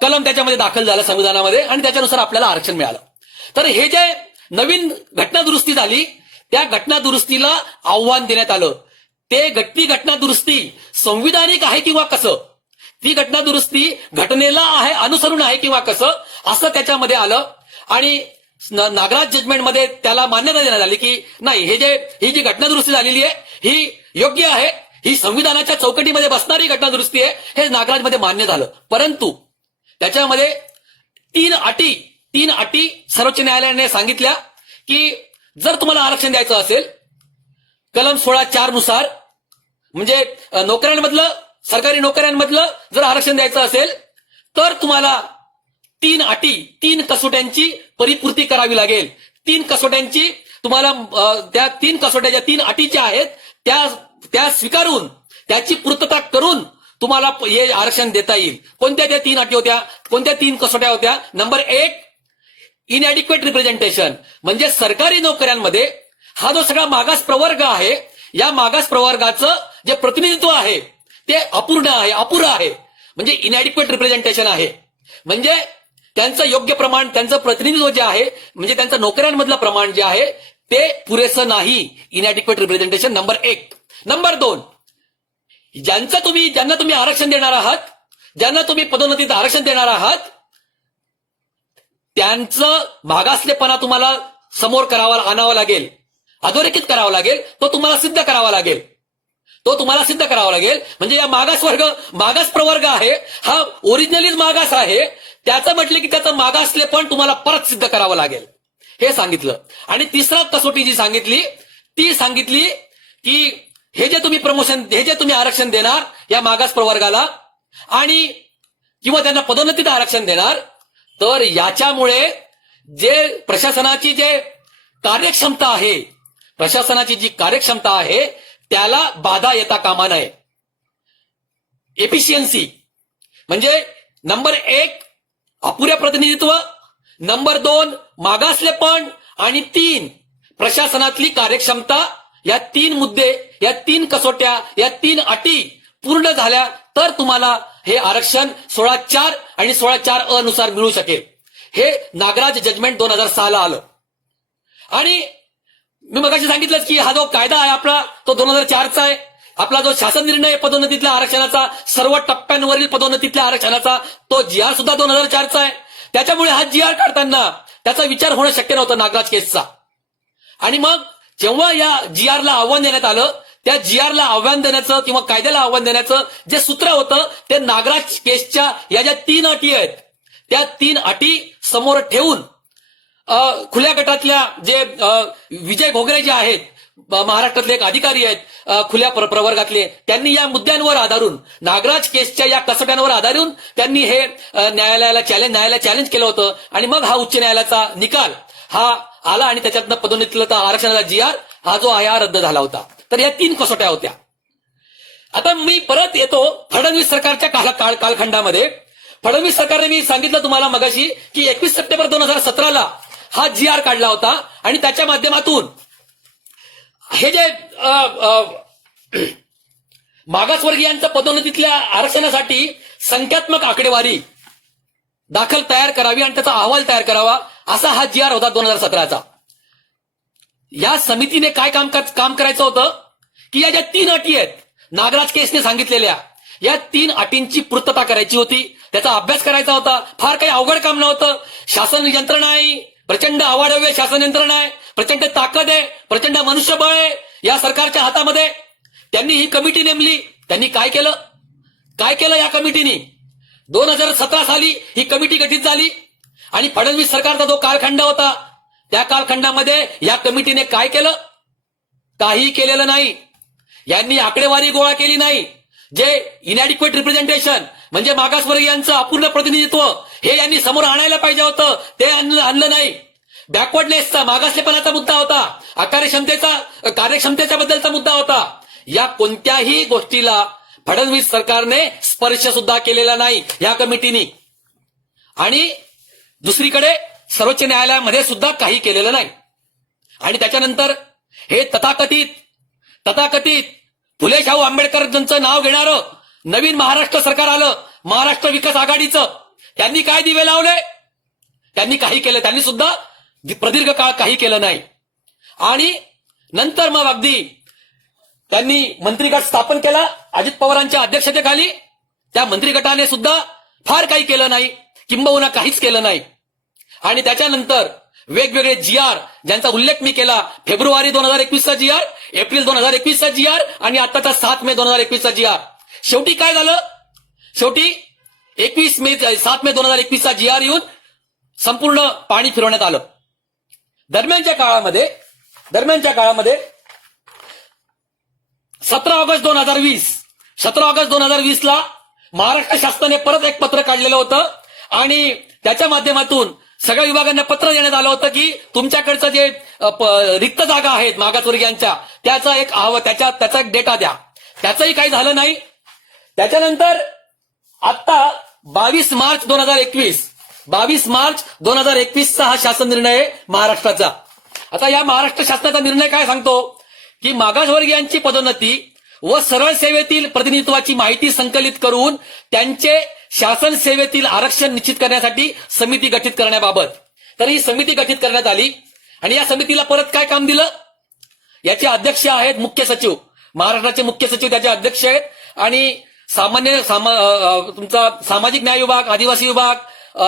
कलम त्याच्यामध्ये दाखल झालं संविधानामध्ये, आणि त्याच्यानुसार आपल्याला आरक्षण मिळालं. तर हे जे नवीन घटनादुरुस्ती झाली त्या घटनादुरुस्तीला आव्हान देण्यात आलं. ती घटनादुरुस्ती संविधानिक आहे किंवा कसं, ती घटनादुरुस्ती घटनेला आहे अनुसरून आहे किंवा कसं, असं त्याच्यामध्ये आलं. आणि नागराज जजमेंटमध्ये त्याला मान्यता देण्यात आली की नाही, ही जी घटनादुरुस्ती झालेली आहे ही योग्य आहे, ही संविधानाच्या चौकटीमध्ये बसणारी घटनादुरुस्ती आहे, हे नागराजमध्ये मान्य झालं. परंतु त्याच्यामध्ये 3 अटी सर्वोच्च न्यायालयाने सांगितल्या की जर तुम्हाला आरक्षण द्यायचं असेल कलम 16(4) नुसार, म्हणजे सरकारी नोकऱ्यांमधलं जर आरक्षण द्यायचं असेल तर तुम्हाला 3 कसोट्यांची परिपूर्ती करावी लागेल. 3 कसोट्यांची तुम्हाला, त्या 3 कसोट्या ज्या 3 अटीच्या आहेत त्या स्वीकारून त्याची पूर्तता करून तुम्हाला हे आरक्षण देता येईल. कोणत्या त्या 3 अटी होत्या, कोणत्या 3 कसोट्या होत्या? नंबर 1, इनएडिक्वेट रिप्रेझेंटेशन, म्हणजे सरकारी नोकऱ्यांमध्ये हा जो सगळा मागास प्रवर्ग आहे, या मागास प्रवर्गाचं जे प्रतिनिधित्व आहे ते अपूर्ण आहे, अपुरं आहे, म्हणजे इनएडिक्वेट रिप्रेझेंटेशन आहे. म्हणजे त्यांचं योग्य प्रमाण, त्यांचं प्रतिनिधित्व जे आहे, म्हणजे त्यांचं नोकऱ्यांमधलं प्रमाण जे आहे ते पुरेसं नाही. इनएडिक्वेट रिप्रेझेंटेशन नंबर 1. नंबर 2, ज्यांना तुम्ही आरक्षण देणार आहात, ज्यांना तुम्ही पदोन्नतीत आरक्षण देणार आहात, त्यांचं मागासलेपणा तुम्हाला समोर आणावं लागेल, अधोरेखित करावं लागेल, तो तुम्हाला सिद्ध करावा लागेल. म्हणजे या मागास प्रवर्ग आहे हा ओरिजिनलीच मागास आहे, त्याचं म्हटलं की त्याचं मागासलेपण तुम्हाला परत सिद्ध करावं लागेल, हे सांगितलं. आणि तिसरा कसोटी जी सांगितली ती सांगितली की हे जे तुम्ही आरक्षण देणार या मागास प्रवर्गाला आणि किंवा त्यांना पदोन्नतीत आरक्षण देणार, तर याच्यामुळे जे प्रशासनाची जी कार्यक्षमता आहे त्याला बाधा येता कामा नये. एफिशियन्सी म्हणजे नंबर 1 अपुऱ्या प्रतिनिधित्व, नंबर 2 मागासलेपण आणि 3 प्रशासनातली कार्यक्षमता. या 3 मुद्दे, या 3 कसोट्या, या 3 अटी पूर्ण झाल्या तर तुम्हाला हे आरक्षण 16(4) आणि 16(4) अ नुसार मिळू शकेल. हे नागराज जजमेंट 2006 ला आलं. आणि मी मगाशी सांगितलंच की हा जो कायदा आहे आपला तो 2004 चा आहे. आपला जो शासन निर्णय पदोन्नतीतल्या आरक्षणाचा, सर्व टप्प्यांवरील पदोन्नतीतल्या आरक्षणाचा, तो GR सुद्धा 2004 चा आहे. त्याच्यामुळे हा GR काढताना त्याचा विचार होणं शक्य नव्हतं नागराज केसचा. आणि मग जेव्हा या GR ला आव्हान देण्यात आलं, त्या GR ला आव्हान देण्याचं किंवा कायद्याला आव्हान देण्याचं जे सूत्र होतं ते नागराज केसच्या या ज्या 3 अटी आहेत त्या 3 अटी समोर ठेवून खुल्या गटातल्या जे विजय घोगरे जे आहेत, महाराष्ट्रातले एक अधिकारी आहेत खुल्या प्रवर्गातले, त्यांनी या मुद्द्यांवर आधारून, नागराज केसच्या या कसोट्यांवर आधारून त्यांनी हे न्यायालयाला चॅलेंज केलं होतं. आणि मग हा उच्च न्यायालयाचा निकाल हा आला आणि त्याच्यातनं पदोन्नतीतला आरक्षणाचा GR हा जो आहे हा रद्द झाला होता. तर या 3 कसोट्या होत्या. आता मी परत येतो फडणवीस सरकारच्या कालखंडामध्ये. फडणवीस सरकारने, मी सांगितलं तुम्हाला मगाशी की 21 सप्टेंबर 2017 ला हा GR काढला होता आणि त्याच्या माध्यमातून हे जे मागासवर्गीयांच्या पदोन्नतीतल्या आरक्षणासाठी संख्यात्मक आकडेवारी तयार करावी आणि त्याचा अहवाल तयार करावा असा हा GR होता 2017चा. या समितीने काय काम करायचं होतं की या ज्या 3 अटी आहेत नागराज केसने सांगितलेल्या, या 3 अटींची पूर्तता करायची होती. त्याचा अभ्यास करायचा होता. फार काही अवघड काम नव्हतं. शासन यंत्रणा आहे, प्रचंड अवाढव्य शासन यंत्रणा आहे, प्रचंड ताकद आहे, प्रचंड मनुष्यबळ आहे या सरकारच्या हातामध्ये. त्यांनी ही कमिटी नेमली. त्यांनी काय केलं या कमिटीने? 2017 साली ही कमिटी गठीत झाली आणि फडणवीस सरकारचा जो कालखंड होता त्या कालखंडामध्ये या कमिटीने काय केलं? काही केलेलं नाही. यांनी आकडेवारी गोळा केली नाही. जे इनॅडिक्वेट रिप्रेझेंटेशन म्हणजे मागासवर्गीयांचं अपूर्ण प्रतिनिधित्व हे यांनी समोर आणायला पाहिजे होतं, ते आणलं नाही. बॅकवर्डनेसचा, मागासलेपणाचा मुद्दा होता, कार्यक्षमतेच्या बद्दलचा मुद्दा होता. या कोणत्याही गोष्टीला फडणवीस सरकारने स्पर्श सुद्धा केलेला नाही या कमिटीने. आणि दुसरीकडे सर्वोच्च न्यायालयामध्ये सुद्धा काही केलेलं नाही. आणि त्याच्यानंतर हे तथाकथित फुले शाहू आंबेडकरांचं नाव घेणारं नवीन महाराष्ट्र सरकार आलं, महाराष्ट्र विकास आघाडीचं. त्यांनी काय दिवे लावले? त्यांनी काही केलं? त्यांनी सुद्धा प्रदीर्घ काळ काही केलं नाही. आणि नंतर मग अगदी त्यांनी मंत्रिगट स्थापन केला अजित पवारांच्या अध्यक्षतेखाली. त्या मंत्रिगटाने सुद्धा फार काही केलं नाही, किंबहुना काहीच केलं नाही. आणि त्याच्यानंतर वेगवेगळे GR ज्यांचा उल्लेख मी केला, फेब्रुवारी 2021 चा GR, एप्रिल 2021 चा GR आणि आताचा 7 मे 2021 चा GR. शेवटी काय झालं? शेवटी 7 मे 2021 चा GR येऊन संपूर्ण पाणी फिरवण्यात आलं. दरम्यानच्या काळामध्ये 17 ऑगस्ट 2020 ला महाराष्ट्र शासनाने परत एक पत्र काढलेलं होतं आणि त्याच्या माध्यमातून सगळ्या विभागांना पत्र देण्यात आलं होतं की तुमच्याकडचं जे रिक्त जागा आहेत मागासवर्गीयांच्या त्याचा एक डेटा द्या. त्याचंही काही झालं नाही. त्याच्यानंतर आता 22 मार्च 2021 चा हा शासन निर्णय आहे महाराष्ट्राचा. आता या महाराष्ट्र शासनाचा निर्णय काय सांगतो की मागासवर्गीयांची पदोन्नती व सरळ सेवेतील प्रतिनिधित्वाची माहिती संकलित करून त्यांचे शासन सेवेतील आरक्षण निश्चित करण्यासाठी समिती गठीत करण्याबाबत. तर ही समिती गठीत करण्यात आली आणि या समितीला परत काय काम दिलं? याचे अध्यक्ष आहेत मुख्य सचिव, महाराष्ट्राचे मुख्य सचिव त्याचे अध्यक्ष आहेत. आणि तुमचा सामाजिक न्याय विभाग, आदिवासी विभाग,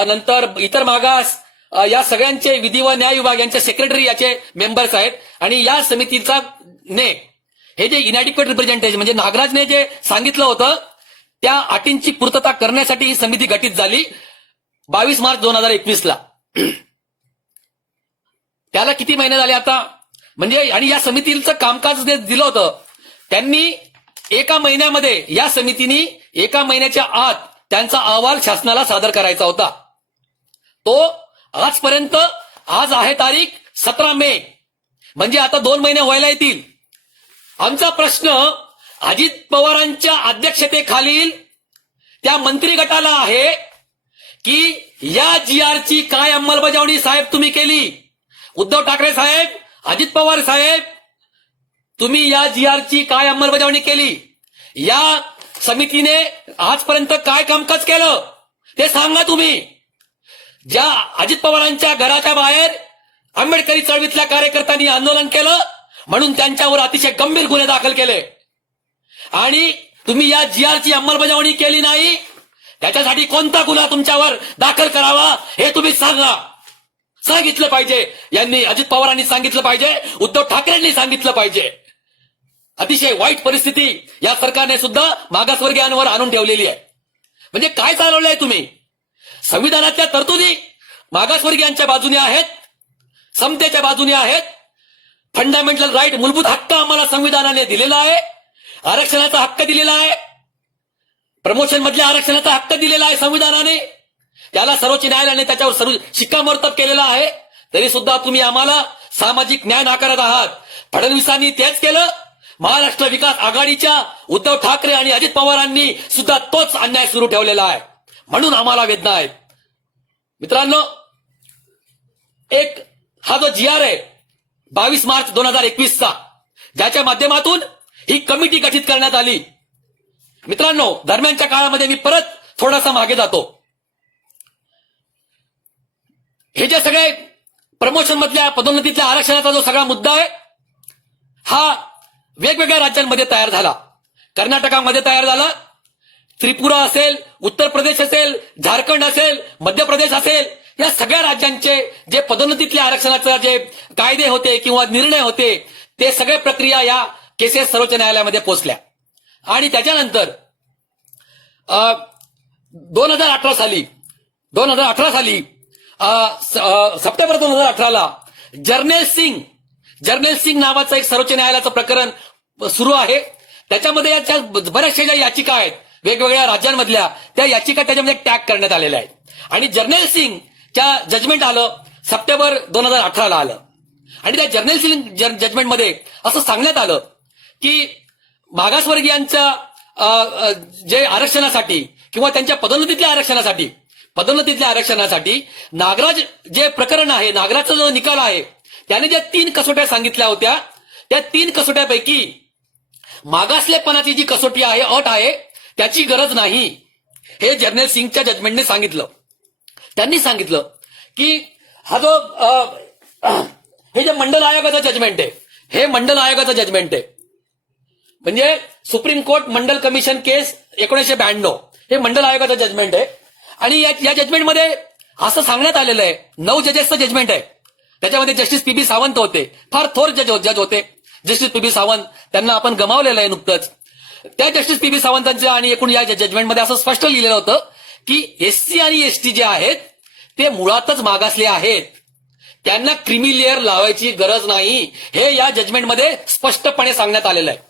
नंतर इतर मागास या सगळ्यांचे विधी व न्याय विभाग यांचे सेक्रेटरी याचे मेंबर्स आहेत. आणि या समितीचा हे जे इनॅडिक्वेट रिप्रेझेंटेशन म्हणजे नागराजने जे सांगितलं होतं त्या अटींची पूर्तता करण्यासाठी ही समिती गठीत झाली 22 मार्च 2021 ला. त्याला किती महिने झाले आता? म्हणजे आणि या समितीचं कामकाज जे दिलं होतं त्यांनी या समितीने 1 महिन्याच्या आत त्यांचा अहवाल शासनाला सादर करायचा होता. तो आजपर्यंत, आज आहे तारीख 17 मे, म्हणजे आता 2 महिने व्हायला येतील. आमचा प्रश्न अजित पवारांच्या अध्यक्षतेखालील त्या मंत्री गटाला आहे की या जीआरची काय अंमलबजावणी साहेब तुम्ही केली. उद्धव ठाकरे साहेब, अजित पवार साहेब, तुम्ही या जीआरची काय अंमलबजावणी केली. या समितीने आजपर्यंत काय कामकाज केलं ते सांगा तुम्ही. ज्या अजित पवारांच्या घराच्या बाहेर आंबेडकरी चळवळीतल्या कार्यकर्त्यांनी आंदोलन केलं म्हणून त्यांच्यावर अतिशय गंभीर गुन्हे दाखल केले आणि तुम्ही या जीआरची अंमलबजावणी केली नाही, त्याच्यासाठी कोणता गुन्हा तुमच्यावर दाखल करावा हे तुम्ही सांगितलं पाहिजे. यांनी अजित पवारांनी सांगितलं पाहिजे, उद्धव ठाकरेंनी सांगितलं पाहिजे. अतिशय वाईट परिस्थिती या सरकारने सुद्धा मागासवर्गीयांवर आणून ठेवलेली आहे. म्हणजे काय चालवलंय तुम्ही. संविधानातल्या तरतुदी मागासवर्गीयांच्या बाजूने आहेत, समतेच्या बाजूने आहेत. फंडामेंटल राईट, मूलभूत हक्क आम्हाला संविधानाने दिलेला आहे. आरक्षणाचा हक्क दिलेला आहे, प्रमोशन मधल्या आरक्षणाचा हक्क दिलेला आहे संविधानाने. त्याला सर्वोच्च न्यायालयाने त्याच्यावर सर्व शिक्कामोर्तब केलेला आहे. तरी सुद्धा तुम्ही आम्हाला सामाजिक न्याय नाकारत आहात. फडणवीसांनी तेच केलं. महाराष्ट्र विकास आघाडीच्या उद्धव ठाकरे आणि अजित पवारांनी सुद्धा तोच अन्याय सुरू ठेवलेला आहे. म्हणून आम्हाला वेदना आहेत. मित्रांनो, एक हा जो जीआर आहे 22 मार्च 2021चा, ज्याच्या माध्यमातून ही कमिटी गठीत करण्यात आली. मित्रांनो, दरम्यानच्या काळामध्ये मी परत थोडासा मागे जातो. हे जे सगळे प्रमोशन मधल्या पदोन्नतीतल्या आरक्षणाचा जो सगळा मुद्दा आहे हा वेगवेगळ्या राज्यांमध्ये तयार झाला. कर्नाटकामध्ये तयार झाला, त्रिपुरा असेल, उत्तर प्रदेश असेल, झारखंड असेल, मध्य प्रदेश असेल, या सगळ्या राज्यांचे जे पदोन्नतीतल्या आरक्षणाचे जे कायदे होते किंवा निर्णय होते ते सगळे प्रक्रिया या केसेस सर्वोच्च न्यायालयामध्ये पोहोचल्या. आणि त्याच्यानंतर 2018 साली सप्टेंबर 2018ला जर्नेल सिंग नावाचं एक सर्वोच्च न्यायालयाचं प्रकरण सुरू आहे. त्याच्यामध्ये याच्या बऱ्याचशा ज्या याचिका आहेत वेगवेगळ्या राज्यांमधल्या, त्या याचिका त्याच्यामध्ये टॅग करण्यात आलेल्या आहेत. आणि जर्नेल सिंगच्या जजमेंट आलं सप्टेंबर 2018ला आलं. आणि त्या जर्नेल सिंग जजमेंटमध्ये असं सांगण्यात आलं की मागासवर्गीयांच्या जे आरक्षणासाठी किंवा त्यांच्या पदोन्नतीतल्या आरक्षणासाठी नागराज जे प्रकरण आहे, नागराजचा जो निकाल आहे, त्याने ज्या 3 कसोट्या सांगितल्या होत्या त्या 3 कसोट्यापैकी मागासलेपणाची जी कसोटी आहे, अट आहे, त्याची गरज नाही हे जर्नेल सिंगच्या जजमेंटने सांगितलं. त्यांनी सांगितलं की हा जो हे जे मंडल आयोगाचं जजमेंट आहे, हे मंडल आयोगाचं जजमेंट आहे. म्हणजे सुप्रीम कोर्ट मंडल कमिशन केस 1992 हे मंडल आयोगाचं जजमेंट आहे. आणि या जजमेंटमध्ये असं सांगण्यात आलेलं आहे, 9 जजेसचं जजमेंट आहे. त्याच्यामध्ये जस्टिस पी बी सावंत होते, फार थोर जज होते जस्टिस पी बी सावंत. त्यांना आपण गमावलेलं आहे नुकतंच. त्या जस्टिस पी बी सावंतांच्या आणि एकूण या जजमेंटमध्ये असं स्पष्ट लिहिलेलं होतं की एससी आणि एसटी जे आहेत ते मुळातच मागासले आहेत, त्यांना क्रिमी लेअर लावायची गरज नाही, हे या जजमेंटमध्ये स्पष्टपणे सांगण्यात आलेलं आहे.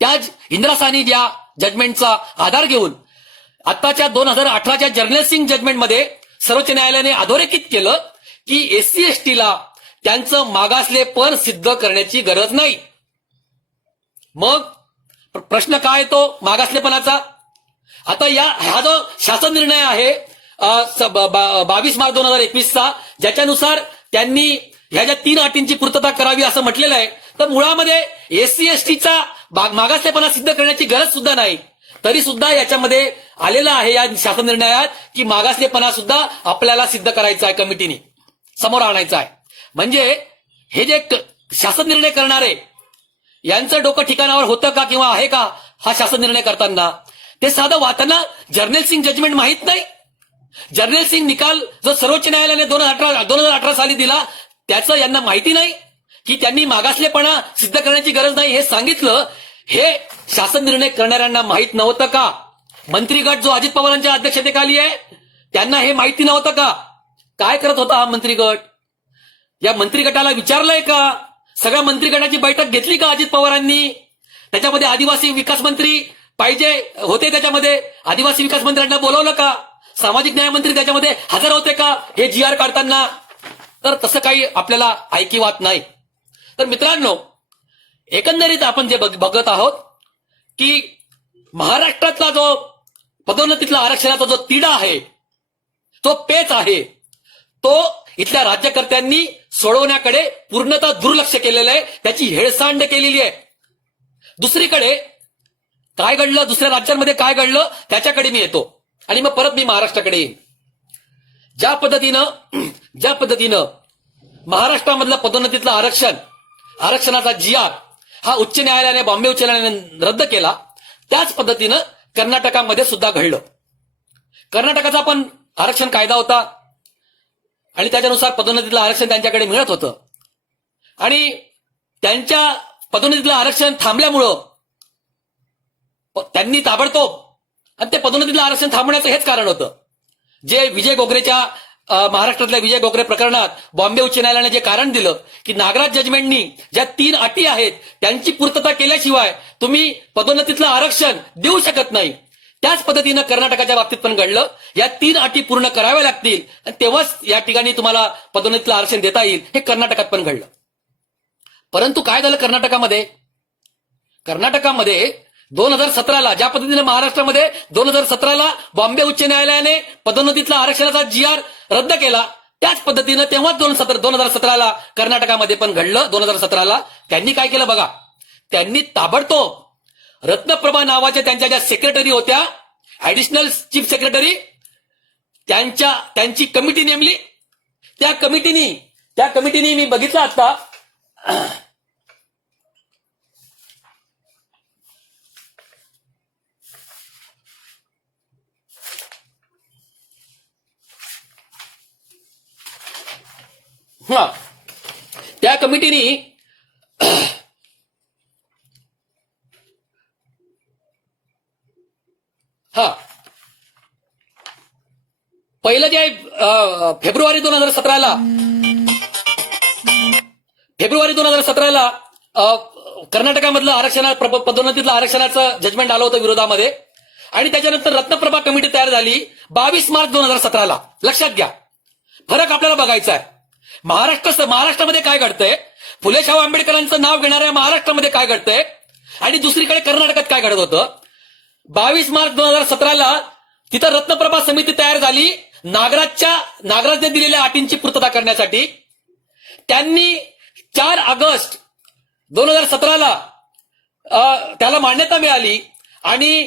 त्याच इंदिरा साहनी या जजमेंटचा आधार घेऊन आताच्या 2018च्या जर्नेल सिंग जजमेंटमध्ये सर्वोच्च न्यायालयाने अधोरेखित केलं की एससी एसटीला त्यांचं मागासलेपण सिद्ध करण्याची गरज नाही. मग प्रश्न काय तो मागासलेपणाचा. आता हा जो शासन निर्णय आहे 22 मार्च 2021चा, ज्याच्यानुसार त्यांनी ह्या ज्या 3 अटींची पूर्तता करावी असं म्हटलेलं आहे, तर मुळामध्ये एससी एसटीचा मागासलेपणा सिद्ध करण्याची गरज सुद्धा नाही. तरी सुद्धा याच्यामध्ये आलेलं आहे या शासन निर्णयात की मागासलेपणा सुद्धा आपल्याला सिद्ध करायचा आहे, कमिटीने समोर आणायचा आहे. म्हणजे हे जे शासन निर्णय करणारे यांचं डोकं ठिकाणावर होतं का किंवा आहे का हा शासन निर्णय करताना, ते साधं वाताना जर्नेल सिंग जजमेंट माहित नाही. जर्नेल सिंग निकाल जो सर्वोच्च न्यायालयाने 2018 साली दिला त्याचं यांना माहिती नाही की त्यांनी मागासलेपणा सिद्ध करण्याची गरज नाही हे सांगितलं. हे शासन निर्णय करणाऱ्यांना माहित नव्हतं का? मंत्रिगट जो अजित पवारांच्या अध्यक्षतेखाली आहे त्यांना हे माहिती नव्हतं का? काय करत होता हा मंत्रिगट? या मंत्रिगटाला विचारलंय का? सगळ्या मंत्रिगटाची बैठक घेतली का अजित पवारांनी? त्याच्यामध्ये आदिवासी विकास मंत्री पाहिजे होते, त्याच्यामध्ये आदिवासी विकास मंत्र्यांना बोलवलं का? सामाजिक न्याय मंत्री त्याच्यामध्ये हजर होते का हे जीआर काढताना? तर तसं काही आपल्याला ऐकिवात नाही. तर मित्रांनो, एकंदरीत आपण जे बघत आहोत की महाराष्ट्रातला जो पदोन्नतीतला आरक्षणाचा जो तिढा आहे, तो पेच आहे, तो इथल्या राज्यकर्त्यांनी सोडवण्याकडे पूर्णतः दुर्लक्ष केलेलं आहे, त्याची हेळसांड केलेली आहे. दुसरीकडे काय घडलं, दुसऱ्या राज्यांमध्ये काय घडलं त्याच्याकडे मी येतो आणि मग परत मी महाराष्ट्राकडे येईन. ज्या पद्धतीनं महाराष्ट्रामधलं पदोन्नतीतलं आरक्षणाचा GR हा उच्च न्यायालयाने, बॉम्बे उच्च न्यायालयाने रद्द केला, त्याच पद्धतीनं कर्नाटकामध्ये सुद्धा घडलं. कर्नाटकाचा पण आरक्षण कायदा होता आणि त्याच्यानुसार पदोन्नतीतलं आरक्षण त्यांच्याकडे मिळत होतं आणि त्यांच्या पदोन्नतीतलं आरक्षण थांबल्यामुळं त्यांनी ताबडतोब, आणि ते पदोन्नतीतलं आरक्षण थांबण्याचं हेच कारण होतं, जे विजय घोगरेच्या महाराष्ट्रातल्या विजय घोगरे प्रकरणात बॉम्बे उच्च न्यायालयाने जे कारण दिलं की नागराज जजमेंटनी ज्या 3 अटी आहेत त्यांची पूर्तता केल्याशिवाय तुम्ही पदोन्नतीतलं आरक्षण देऊ शकत नाही, त्याच पद्धतीनं कर्नाटकाच्या बाबतीत पण घडलं. या 3 अटी पूर्ण कराव्या लागतील आणि तेव्हाच या ठिकाणी तुम्हाला पदोन्नतीतलं आरक्षण देता येईल, हे कर्नाटकात पण घडलं. परंतु काय झालं कर्नाटकामध्ये 2017ला ज्या पद्धतीने महाराष्ट्रामध्ये 2017ला बॉम्बे उच्च न्यायालयाने पदोन्नतीतला आरक्षणाचा GR रद्द केला, त्याच पद्धतीनं तेव्हाच 2017ला कर्नाटकामध्ये पण घडलं. 2017ला त्यांनी काय केलं बघा, त्यांनी ताबडतोब रत्नप्रभा नावाच्या त्यांच्या ज्या सेक्रेटरी होत्या, ऍडिशनल चीफ सेक्रेटरी, त्यांची कमिटी नेमली. त्या कमिटीनी मी बघितलं आता, त्या कमिटीनी पहिलं जे फेब्रुवारी 2017ला कर्नाटकामधलं पदोन्नतीतलं आरक्षणाचं जजमेंट आलं होतं विरोधामध्ये आणि त्याच्यानंतर रत्नप्रभा कमिटी तयार झाली 22 मार्च 2017ला. लक्षात घ्या, फरक आपल्याला बघायचा आहे. महाराष्ट्रामध्ये काय घडतंय, फुले शाहू आंबेडकरांचं नाव घेणाऱ्या महाराष्ट्रामध्ये काय घडतंय आणि दुसरीकडे कर्नाटकात काय घडत होतं. 22 मार्च 2017ला तिथं रत्नप्रभा समिती तयार झाली नागराजने दिलेल्या अटींची पूर्तता करण्यासाठी. त्यांनी 4 ऑगस्ट 2017ला त्याला मान्यता मिळाली आणि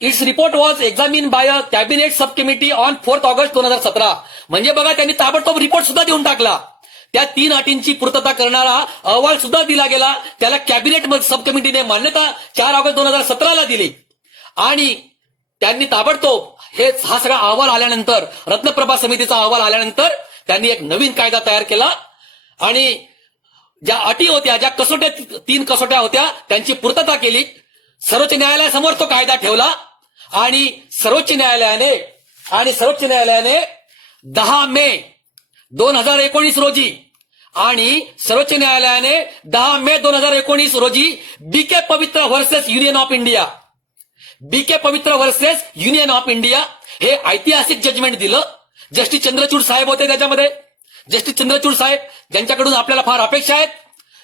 its report was examine by a cabinet sub committee on 4 August 2017. म्हणजे बघा, त्यांनी ताबडतोब रिपोर्ट सुद्धा देऊन टाकला. त्या 3 अटींची पूर्तता करणारा अहवाल सुद्धा दिला गेला. त्याला कॅबिनेट सब कमिटीने मान्यता 4 ऑगस्ट 2017ला दिली आणि त्यांनी ताबडतोब हा सगळा अहवाल आल्यानंतर, रत्नप्रभा समितीचा अहवाल आल्यानंतर त्यांनी एक नवीन कायदा तयार केला आणि ज्या अटी होत्या, ज्या 3 कसोट्या होत्या, त्यांची पूर्तता केली. सर्वोच्च न्यायालयासमोर तो कायदा ठेवला आणि सर्वोच्च न्यायालयाने 10 मे 2019 रोजी आणि सर्वोच्च न्यायालयाने 10 मे 2019 रोजी BK Pavitra versus Union of India हे ऐतिहासिक जजमेंट दिलं. जस्टिस चंद्रचूड साहेब होते त्याच्यामध्ये. जस्टिस चंद्रचूड साहेब ज्यांच्याकडून आपल्याला फार अपेक्षा आहेत.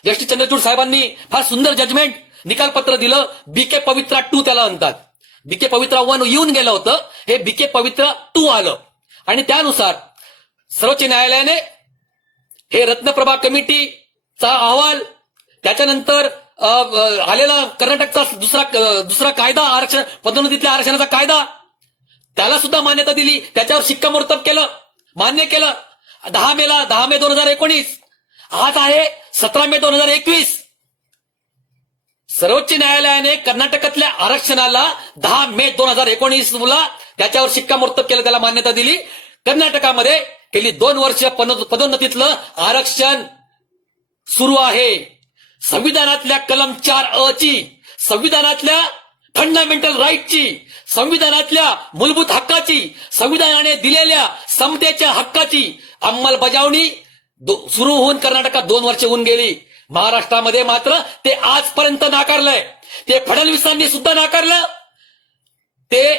जस्टिस चंद्रचूड साहेबांनी फार सुंदर जजमेंट, निकालपत्र दिलं. बीके पवित्रा 2 त्याला म्हणतात. बीके पवित्रा 1 येऊन गेलं होतं, हे बीके पवित्रा 2 आलं आणि त्यानुसार सर्वोच्च न्यायालयाने हे रत्नप्रभा कमिटीचा अहवाल, त्याच्यानंतर आलेला कर्नाटकचा दुसरा कायदा, आरक्षण पदोन्नतीतल्या आरक्षणाचा कायदा, त्याला सुद्धा मान्यता दिली. त्याच्यावर शिक्कामोर्तब केलं, मान्य केलं. 10 मे 2019. आज आहे 17 मे 2021. सर्वोच्च न्यायालयाने कर्नाटकातल्या आरक्षणाला 10 मे 2019ला त्याच्यावर शिक्कामोर्तब केलं, त्याला मान्यता दिली. कर्नाटकामध्ये गेली 2 वर्ष पदोन्नतीतलं आरक्षण सुरू आहे. संविधानातल्या कलम 4A ची, संविधानातल्या फंडामेंटल राईटची, संविधानातल्या मूलभूत हक्काची, संविधानाने दिलेल्या समतेच्या हक्काची अंमलबजावणी सुरू होऊन कर्नाटकात 2 वर्ष होऊन गेली. महाराष्ट्रामध्ये मात्र ते आजपर्यंत नाकारलंय. ते फडणवीसांनी सुद्धा नाकारलं, ते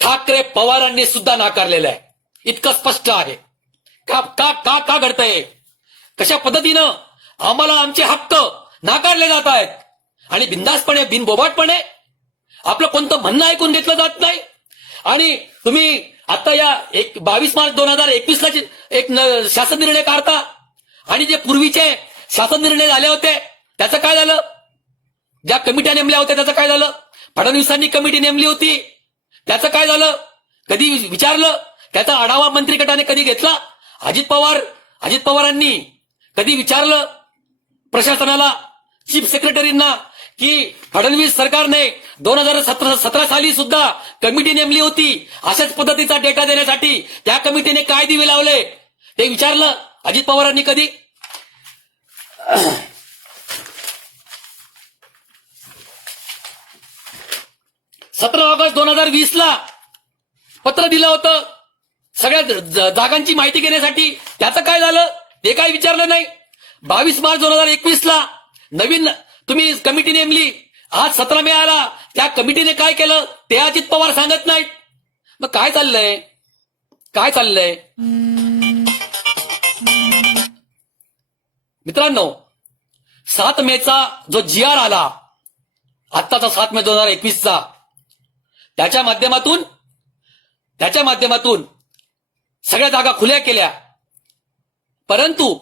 ठाकरे पवारांनी सुद्धा नाकारलेलं आहे. इतकं स्पष्ट आहे. का घडतंय, कशा पद्धतीनं आम्हाला आमचे हक्क नाकारले जात आहेत. आणि बिनधास्तपणे बिनबोबाटपणे आपलं कोणतं म्हणणं ऐकून घेतलं जात नाही. आणि तुम्ही आता या 22 मार्च 2021 ला एक शासन निर्णय काढता आणि जे पूर्वीचे शासन निर्णय झाले होते त्याचं काय झालं? ज्या कमिट्या नेमल्या होत्या त्याचं काय झालं? फडणवीसांनी कमिटी नेमली होती त्याचं काय झालं? कधी विचारलं? त्याचा आढावा मंत्री गटाने कधी घेतला? अजित पवारांनी कधी विचारलं प्रशासनाला, चीफ सेक्रेटरींना की फडणवीस सरकारने 2017 साली सुद्धा कमिटी नेमली होती अशाच पद्धतीचा डेटा देण्यासाठी, त्या कमिटीने काय दिवे लावले ते विचारलं अजित पवारांनी कधी? 17 ऑगस्ट 2020 ला पत्र दिलं होतं सगळ्या जागांची माहिती घेण्यासाठी, त्याचं काय झालं ते काय विचारलं नाही. 22 मार्च 2021 ला नवीन तुम्ही कमिटी नेमली, आज 17 मे आला, त्या कमिटीने काय केलं ते अजित पवार सांगत नाहीत. मग काय चाललंय? काय चाललंय मित्रांनो? 7 मेचा जो GR आला, आत्ताचा 7 मे 2021 चा, त्याच्या माध्यमातून सगळ्या जागा खुल्या केल्या. परंतु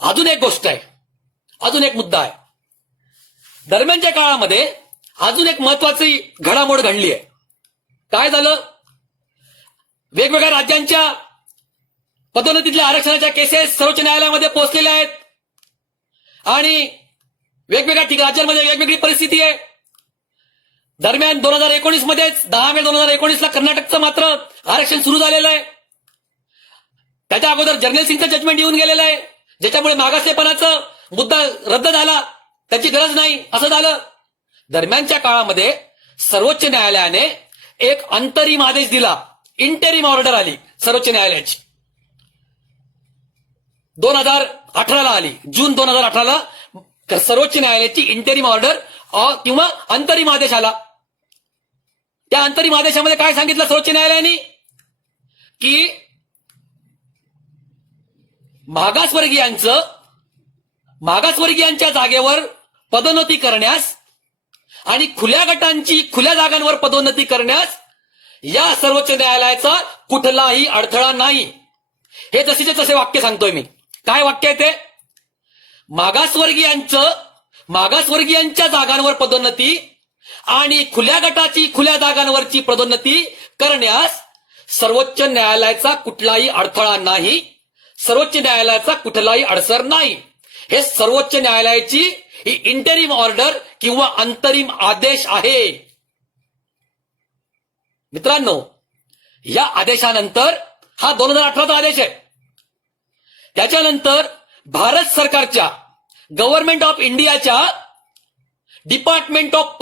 अजून एक गोष्ट आहे, अजून एक मुद्दा आहे. दरम्यानच्या काळामध्ये अजून एक महत्वाची घडामोड घडली आहे. काय झालं? वेगवेगळ्या राज्यांच्या पदोन्नतीतल्या आरक्षणाच्या केसेस सर्वोच्च न्यायालयामध्ये पोहोचलेल्या आहेत आणि वेगवेगळ्या राज्यांमध्ये वेगवेगळी परिस्थिती आहे. दरम्यान 2019 मध्येच 10 मे 2019 ला कर्नाटकचं मात्र आरक्षण सुरू झालेलं आहे. त्याच्या अगोदर जर्नल सिंगचं जजमेंट येऊन गेलेलं आहे, ज्याच्यामुळे मागासलेपणाचा मुद्दा रद्द झाला, त्याची गरज नाही असं झालं. दरम्यानच्या काळामध्ये सर्वोच्च न्यायालयाने एक अंतरिम आदेश दिला, इंटेरिम ऑर्डर आली सर्वोच्च न्यायालयाची. 2018 ला आली, जून 2018 ला सर्वोच्च न्यायालयाची इंटेरिम ऑर्डर किंवा अंतरिम आदेश आला. त्या अंतरिम आदेशामध्ये काय सांगितलं सर्वोच्च न्यायालयाने? की मागासवर्गीयांच्या जागेवर पदोन्नती करण्यास आणि खुल्या जागांवर पदोन्नती करण्यास या सर्वोच्च न्यायालयाचा कुठलाही अडथळा नाही. हे जसेचे तसे वाक्य सांगतोय मी. काय वाक्य आहे ते? मागासवर्गीयांच्या जागांवर पदोन्नती आणि खुल्या जागांवरची पदोन्नती करण्यास सर्वोच्च न्यायालयाचा कुठलाही अडथळा नाही, सर्वोच्च न्यायालयाचा कुठलाही अडसर नाही. हे सर्वोच्च न्यायालयाची ही इंटरिम ऑर्डर किंवा अंतरिम आदेश आहे. मित्रांनो, या आदेशानंतर हा 2018चा आदेश आहे. त्याच्यानंतर भारत सरकारच्या गव्हर्नमेंट ऑफ इंडियाच्या department of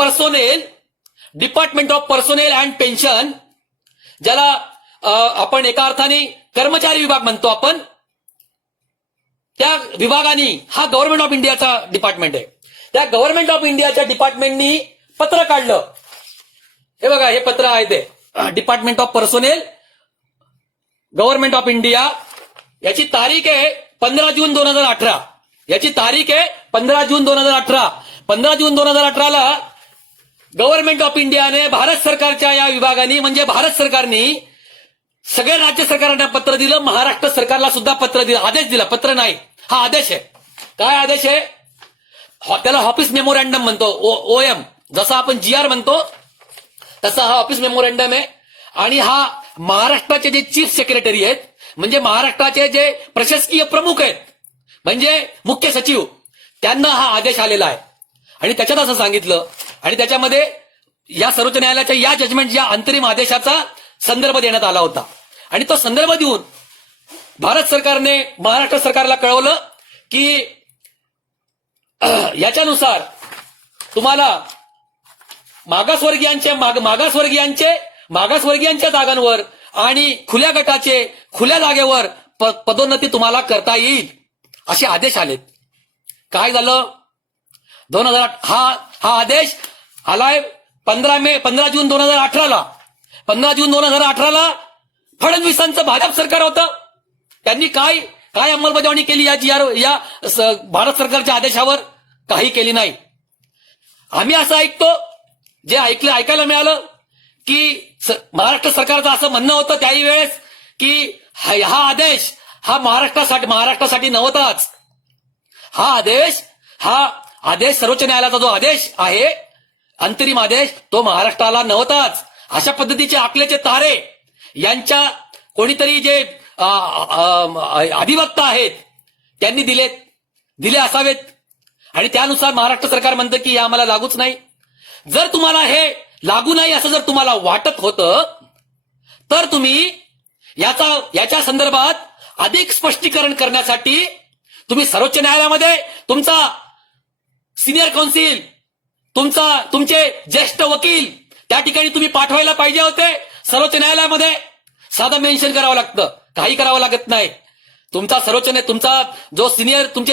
personnel and pension, ज्याला आपण एका अर्थाने कर्मचारी विभाग म्हणतो आपण, त्या विभागाने, हा गव्हर्नमेंट ऑफ इंडियाचा डिपार्टमेंट आहे, त्या गव्हर्नमेंट ऑफ इंडियाच्या डिपार्टमेंटनी पत्र काढलं. हे बघा, हे पत्र आहे ते department of personnel government of India. याची तारीख आहे 15 जून 2018. याची तारीख आहे 15 जून 2018. 15 जून 2018 ला गव्हर्नमेंट ऑफ इंडियाने भारत सरकारच्या या विभागाने, म्हणजे भारत सरकारने सगळ्या राज्य सरकारांना पत्र दिलं, महाराष्ट्र सरकारला सुद्धा पत्र दिलं, आदेश दिला, पत्र नाही, हा आदेश आहे. काय आदेश आहे? त्याला ऑफिस मेमोरॅन्डम म्हणतो, OM. जसा आपण GR म्हणतो तसा हा ऑफिस मेमोरॅन्डम आहे. आणि हा महाराष्ट्राचे जे चीफ सेक्रेटरी आहेत, म्हणजे महाराष्ट्राचे जे प्रशासकीय प्रमुख आहेत, म्हणजे मुख्य सचिव, त्यांना हा आदेश आलेला आहे. आणि त्याच्यात असं सांगितलं, आणि त्याच्यामध्ये या सर्वोच्च न्यायालयाच्या या जजमेंट, या अंतरिम आदेशाचा संदर्भ देण्यात आला होता. आणि तो संदर्भ देऊन भारत सरकारने महाराष्ट्र सरकारला कळवलं की याच्यानुसार तुम्हाला मागासवर्गीयांच्या जागांवर आणि खुल्या जागेवर पदोन्नती तुम्हाला करता येईल, असे आदेश आलेत. काय झालं? हा आदेश आलाय 15 जून 2018 ला. 15 जून 2018 ला फडणवीसांचं भाजप सरकार होतं. त्यांनी काय अंमलबजावणी केली या भारत सरकारच्या आदेशावर? काही केली नाही. आम्ही असं ऐकतो, जे ऐकायला मिळालं की महाराष्ट्र सरकारचं असं म्हणणं होतं त्याही वेळेस की हा आदेश हा महाराष्ट्रासाठी नव्हताच. हा आदेश सर्वोच्च न्यायालयाचा जो आदेश आहे, अंतरिम आदेश, तो महाराष्ट्राला नव्हताच. अशा पद्धतीचे आकलेचे तारे यांच्या कोणीतरी जे अधिवक्ता आहेत त्यांनी दिले असावेत आणि त्यानुसार महाराष्ट्र सरकार म्हणतं की हे आम्हाला लागूच नाही. जर तुम्हाला हे लागू नाही असं जर तुम्हाला वाटत होतं तर तुम्ही याच्या संदर्भात अधिक स्पष्टीकरण करण्यासाठी तुम्ही सर्वोच्च न्यायालयामध्ये तुमचा सिनियर काउन्सिल, तुमचे ज्येष्ठ वकील त्या ठिकाणी तुम्ही पाठवायला पाहिजे होते. सर्वोच्च न्यायालयामध्ये साधं मेन्शन करावं लागतं, काही करावं लागत नाही. तुमचे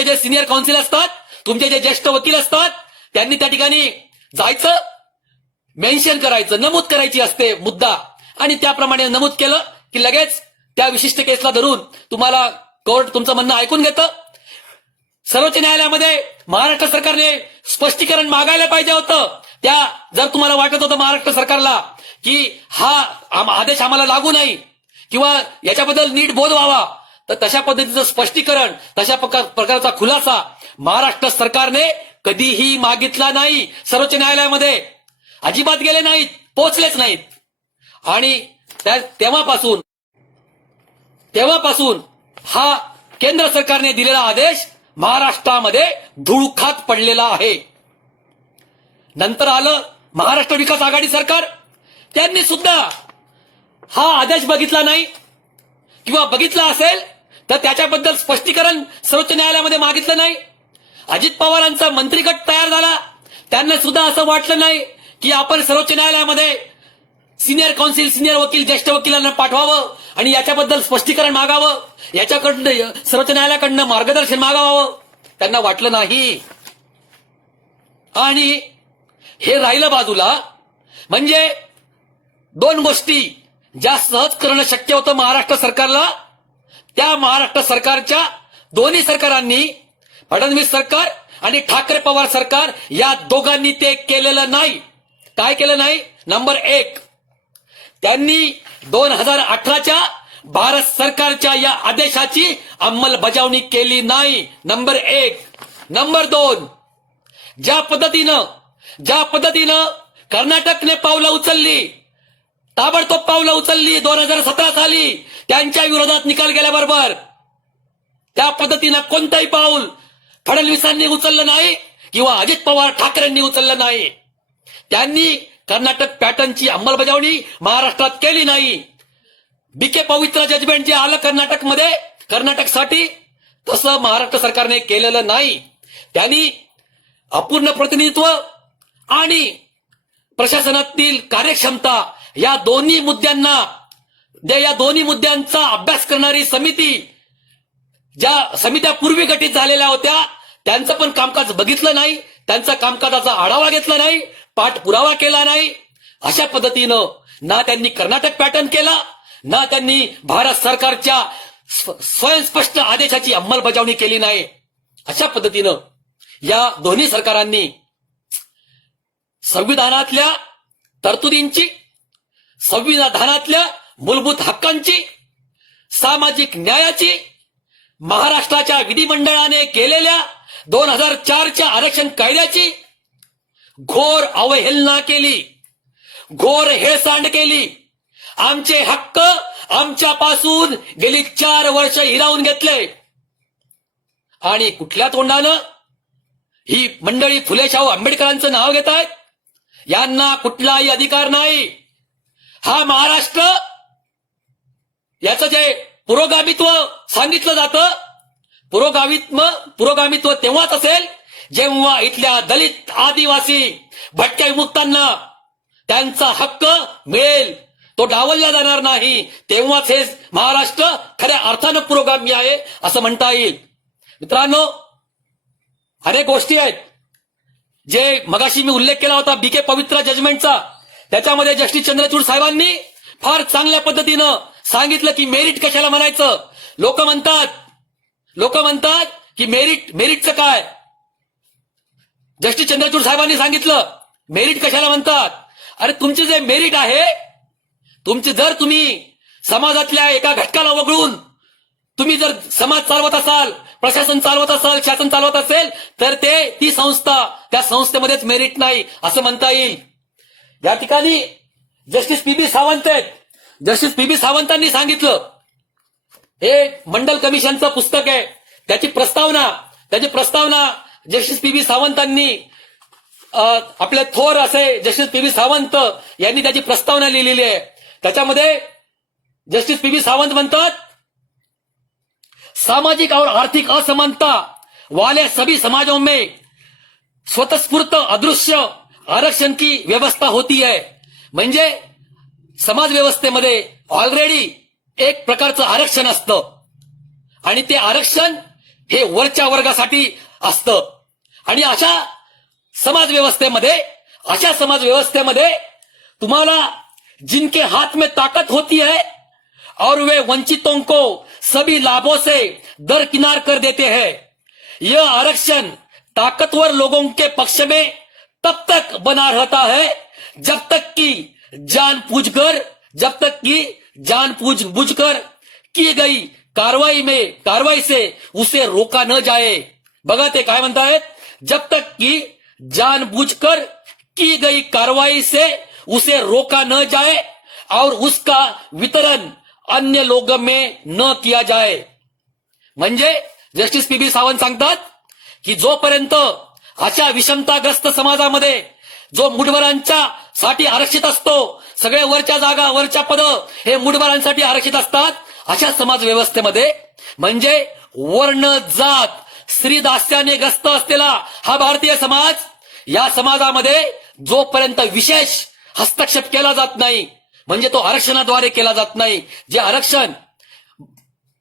जे सिनियर काउन्सिल असतात, तुमचे जे ज्येष्ठ वकील असतात, त्यांनी त्या ठिकाणी जायचं, मेन्शन करायचं, नमूद करायची असते मुद्दा, आणि त्याप्रमाणे नमूद केलं की लगेच त्या विशिष्ट केसला धरून तुम्हाला कोर्ट तुमचं म्हणणं ऐकून घेतं. सर्वोच्च न्यायालयामध्ये महाराष्ट्र सरकारने स्पष्टीकरण मागायला पाहिजे होतं. जर तुम्हाला वाटत होतं महाराष्ट्र सरकारला की हा आदेश आम्हाला लागू नाही किंवा याच्याबद्दल नीट बोध व्हावा, तर तशा पद्धतीचं स्पष्टीकरण, तशा प्रकारचा खुलासा महाराष्ट्र सरकारने कधीही मागितला नाही. सर्वोच्च न्यायालयामध्ये अजिबात गेले नाहीत, पोहोचलेच नाहीत. आणि तेव्हापासून हा केंद्र सरकारने दिलेला आदेश महाराष्ट्रामध्ये धुळखात पडलेला आहे. नंतर आलं महाराष्ट्र विकास आघाडी सरकार, त्यांनी सुद्धा हा आदेश बघितला नाही किंवा बघितला असेल तर त्याच्याबद्दल स्पष्टीकरण सर्वोच्च न्यायालयामध्ये मागितलं नाही. अजित पवारांचा मंत्रिगट तयार झाला, त्यांना सुद्धा असं वाटलं नाही की आपण सर्वोच्च न्यायालयामध्ये सिनियर काउन्सिल, सिनियर वकील, ज्येष्ठ वकिलांना पाठवावं आणि याच्याबद्दल स्पष्टीकरण मागावं, याच्याकडनं सर्वोच्च न्यायालयाकडनं मार्गदर्शन मागावं. त्यांना वाटलं नाही. आणि हे राहिलं बाजूला, म्हणजे दोन गोष्टी ज्या सहज करणं शक्य होतं महाराष्ट्र सरकारला, त्या महाराष्ट्र सरकारच्या दोन्ही सरकारांनी, फडणवीस सरकार आणि ठाकरे पवार सरकार, या दोघांनी ते केलेलं नाही. काय केलं नाही? नंबर एक, त्यांनी 2018च्या भारत सरकारच्या या आदेशाची अंमलबजावणी केली नाही. नंबर एक. नंबर दोन, ज्या पद्धतीनं कर्नाटकने पावलं उचलली, ताबडतोब पावलं उचलली 2017 साली त्यांच्या विरोधात निकाल गेल्याबरोबर, त्या पद्धतीनं कोणतंही पाऊल फडणवीसांनी उचललं नाही किंवा अजित पवार ठाकरेंनी उचललं नाही. त्यांनी कर्नाटक पॅटर्नची अंमलबजावणी महाराष्ट्रात केली नाही. बीके पवित्रा जजमेंट जे आलं कर्नाटकसाठी, तसं महाराष्ट्र सरकारने केलेलं नाही. त्यांनी अपूर्ण प्रतिनिधित्व आणि प्रशासनातील कार्यक्षमता या दोन्ही मुद्द्यांचा अभ्यास करणारी समिती, ज्या समित्या पूर्वी गठीत झालेल्या होत्या, त्यांचं पण कामकाज बघितलं नाही, त्यांचा कामकाजाचा आढावा घेतला नाही, पाठपुरावा केला नाही. अशा पद्धतीनं ना त्यांनी कर्नाटक पॅटर्न केला, ना त्यांनी भारत सरकारच्या स्वयंस्पष्ट आदेशाची अंमलबजावणी केली नाही. अशा पद्धतीनं या दोन्ही सरकारांनी संविधानातल्या तरतुदींची, संविधानातल्या मूलभूत हक्कांची, सामाजिक न्यायाची, महाराष्ट्राच्या विधिमंडळाने केलेल्या 2004च्या आरक्षण कायद्याची घोर अवहेलना केली, घोर हेळसांड केली. आमचे हक्क आमच्यापासून गेली 4 वर्ष हिरावून घेतले. आणि कुठल्या तोंडानं ही मंडळी फुले शाहू आंबेडकरांचं नाव घेत आहेत? यांना कुठलाही अधिकार नाही. हा महाराष्ट्र, याचं जे पुरोगामित्व सांगितलं जातं, पुरोगामित्व तेव्हाच असेल जेव्हा इथल्या दलित, आदिवासी, भटक्या विमुक्तांना त्यांचा हक्क मिळेल, तो डावलला जाणार नाही. तेव्हाच हे महाराष्ट्र खऱ्या अर्थानं पुरोगामी आहे असं म्हणता येईल. मित्रांनो, अनेक गोष्टी आहेत जे मगाशी मी उल्लेख केला होता बीके पवित्रा जजमेंटचा. त्याच्यामध्ये जस्टिस चंद्रचूड साहेबांनी फार चांगल्या पद्धतीनं सांगितलं की मेरिट कशाला म्हणायचं. लोक म्हणतात की मेरिटचं काय, जस्टिस चंद्रचूड साहेबांनी सांगितलं मेरिट कशाला म्हणतात. अरे तुमचे जे मेरिट आहे, जर तुम्ही समाजातल्या एका घटकाला वगळून तुम्ही जर समाज चालवत असाल, प्रशासन चालवत असाल, शासन चालवत असेल, तर ती संस्था, त्या संस्थेमध्येच मेरिट नाही असं म्हणता येईल. या ठिकाणी जस्टिस पी.बी. सावंत आहेत. Justice PB. सावंतांनी सांगितलं, हे मंडल कमिशनचं पुस्तक आहे, त्याची प्रस्तावना जस्टिस पी.बी. सावंतांनी आपले थोर असे जस्टिस पी.बी. सावंत यांनी त्याची प्रस्तावना लिहिलेली आहे. त्याच्यामध्ये जस्टिस पी.बी. सावंत म्हणतात, सामाजिक और आर्थिक असमानता वाले सभी समाजों में स्वतःस्फूर्त अदृश्य आरक्षण की व्यवस्था होती है. म्हणजे समाज व्यवस्थेमध्ये ऑलरेडी एक प्रकारचं आरक्षण असतं आणि ते आरक्षण हे वरच्या वर्गासाठी असतं. आणि अशा समाज व्यवस्थेमध्ये तुम्हाला जिनके हाथ में ताकत होती है और वे वंचितों को सभी लाभों से दरकिनार कर देते हैं, यह आरक्षण ताकतवर लोगों के पक्ष में तब तक बना रहता है जब तक कि जानबूझकर की गई कार्रवाई से उसे रोका न जाए. बघा ते काय म्हणतायत, जब तक कि जानबूझकर की गई कार्रवाई से उसे रोका न जाए और उसका वितरण अन्य लोगों में न किया जाए. म्हणजे जस्टिस पी.बी. सावंत सांगतात की जोपर्यंत अशा विषमताग्रस्त समाजामध्ये जो मुठभरांच्या साठी आरक्षित असतो, सगळे वरच्या जागा, वरच्या पद हे मुठभरांसाठी आरक्षित असतात, अशा समाज व्यवस्थेमध्ये म्हणजे वर्ण जात स्त्री दास्याने ग्रस्त असलेला हा भारतीय समाज, या समाजामध्ये जोपर्यंत विशेष हस्तक्षेप केला जात नाही, म्हणजे तो आरक्षणाद्वारे केला जात नाही, जे आरक्षण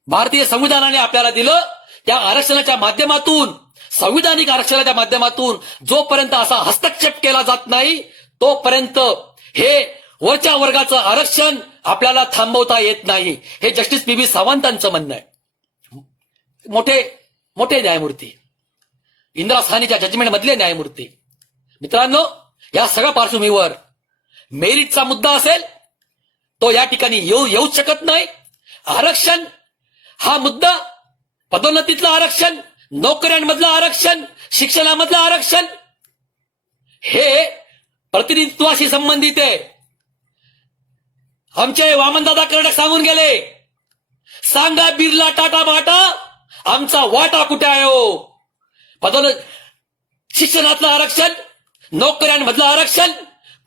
भारतीय संविधानाने आपल्याला दिलं, त्या आरक्षणाच्या माध्यमातून, संविधानिक आरक्षणाच्या माध्यमातून जोपर्यंत असा हस्तक्षेप केला जात नाही, तोपर्यंत हे वरच्या वर्गाचं आरक्षण आपल्याला थांबवता येत नाही. हे जस्टिस पी.बी. सावंतांचं म्हणणं आहे. मोठे न्यायमूर्ती, इंदिरा साहनीच्या जजमेंट मधले न्यायमूर्ती. मित्रांनो, या सगळ्या पार्श्वभूमीवर मेरिटचा मुद्दा असेल तो या ठिकाणी येऊच शकत नाही. आरक्षण हा मुद्दा, पदोन्नतीतलं आरक्षण, नोकऱ्यांमधलं आरक्षण, शिक्षणामधलं आरक्षण हे प्रतिनिधित्वाशी संबंधित आहे. आमचे वामनदादा कर्डक सांगून गेले, सांगा बिर्ला टाटा बाटा आमचा वाटा कुठे आहे हो. शिक्षणातलं आरक्षण, नोकऱ्यांमधलं आरक्षण,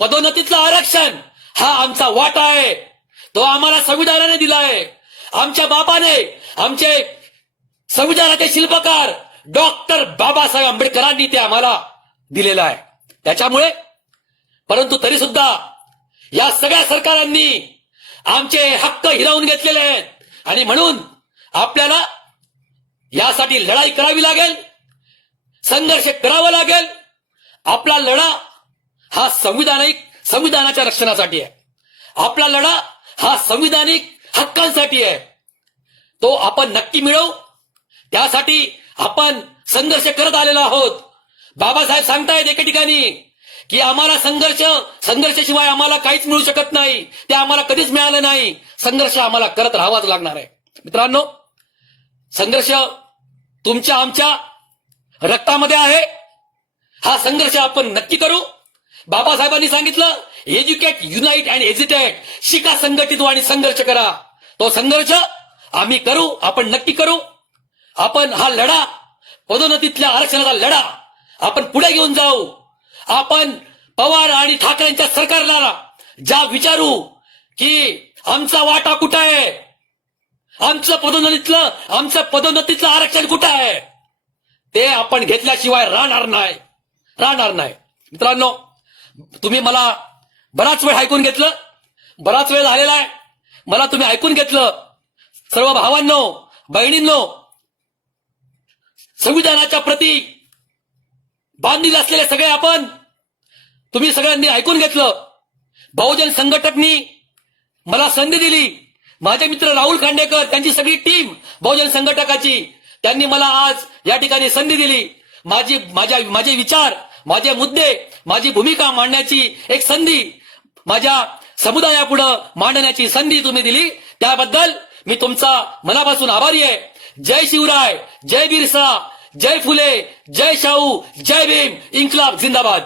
पदोन्नतीतलं आरक्षण हा आमचा वाटा आहे. तो आम्हाला संविधानाने दिला आहे. आमच्या बापाने, आमचे संविधानाचे शिल्पकार डॉक्टर बाबासाहेब आंबेडकरांनी ते आम्हाला दिलेलं आहे. त्याच्यामुळे, परंतु तरी सुद्धा या सगळ्या सरकारांनी आमचे हक्क हिरावून घेतलेले आहेत आणि म्हणून आपल्याला यासाठी लढाई करावी लागेल, संघर्ष करावा लागेल. आपला लढा हा संविधानाच्या रक्षणासाठी आहे. आपला लढा हा संविधानिक हक्कांसाठी आहे. तो आपण नक्की मिळवू, त्यासाठी आपण संघर्ष करत आलेलो आहोत. बाबासाहेब सांगतायत एके ठिकाणी की आम्हाला संघर्षाशिवाय आम्हाला काहीच मिळू शकत नाही, ते आम्हाला कधीच मिळालं नाही. संघर्ष आम्हाला करत राहावाच लागणार आहे. मित्रांनो, संघर्ष तुमच्या आमच्या रक्तामध्ये आहे. हा संघर्ष आपण नक्की करू. बाबासाहेबांनी सांगितलं, एज्युकेट, युनाइट अँड एजिटेट. शिका, संघटित आणि संघर्ष करा. तो संघर्ष आम्ही करू, आपण नक्की करू. आपण हा लढा, पदोन्नतीतल्या आरक्षणाचा लढा आपण पुढे घेऊन जाऊ. आपण पवार आणि ठाकरेंच्या सरकारला ज्या विचारू की आमचा वाटा कुठं आहे, आमचं पदोन्नतीतलं आरक्षण कुठं आहे, ते आपण घेतल्याशिवाय राहणार नाही. मित्रांनो, तुम्ही मला बराच वेळ ऐकून घेतलं, बराच वेळ झालेला आहे. मला तुम्ही ऐकून घेतलं. सर्व भावांनो, बहिणींनो, संविधानाच्या प्रती बांधील असलेले सगळे आपण, तुम्ही सगळ्यांनी ऐकून घेतलं. बहुजन संघटकनी मला संधी दिली. माझे मित्र राहुल खांडेकर, त्यांची सगळी टीम बहुजन संघटकाची, त्यांनी मला आज या ठिकाणी संधी दिली. माझे विचार, माझे मुद्दे, माझी भूमिका मांडण्याची एक संधी, माझ्या समुदायापुढे मांडण्याची संधी तुम्ही दिली, त्याबद्दल मी तुमचा मनापासून आभारी आहे. जय शिवराय, जय बिरसा, जय फुले, जय शाहू, जय भीम, इन्कलाब जिंदाबाद.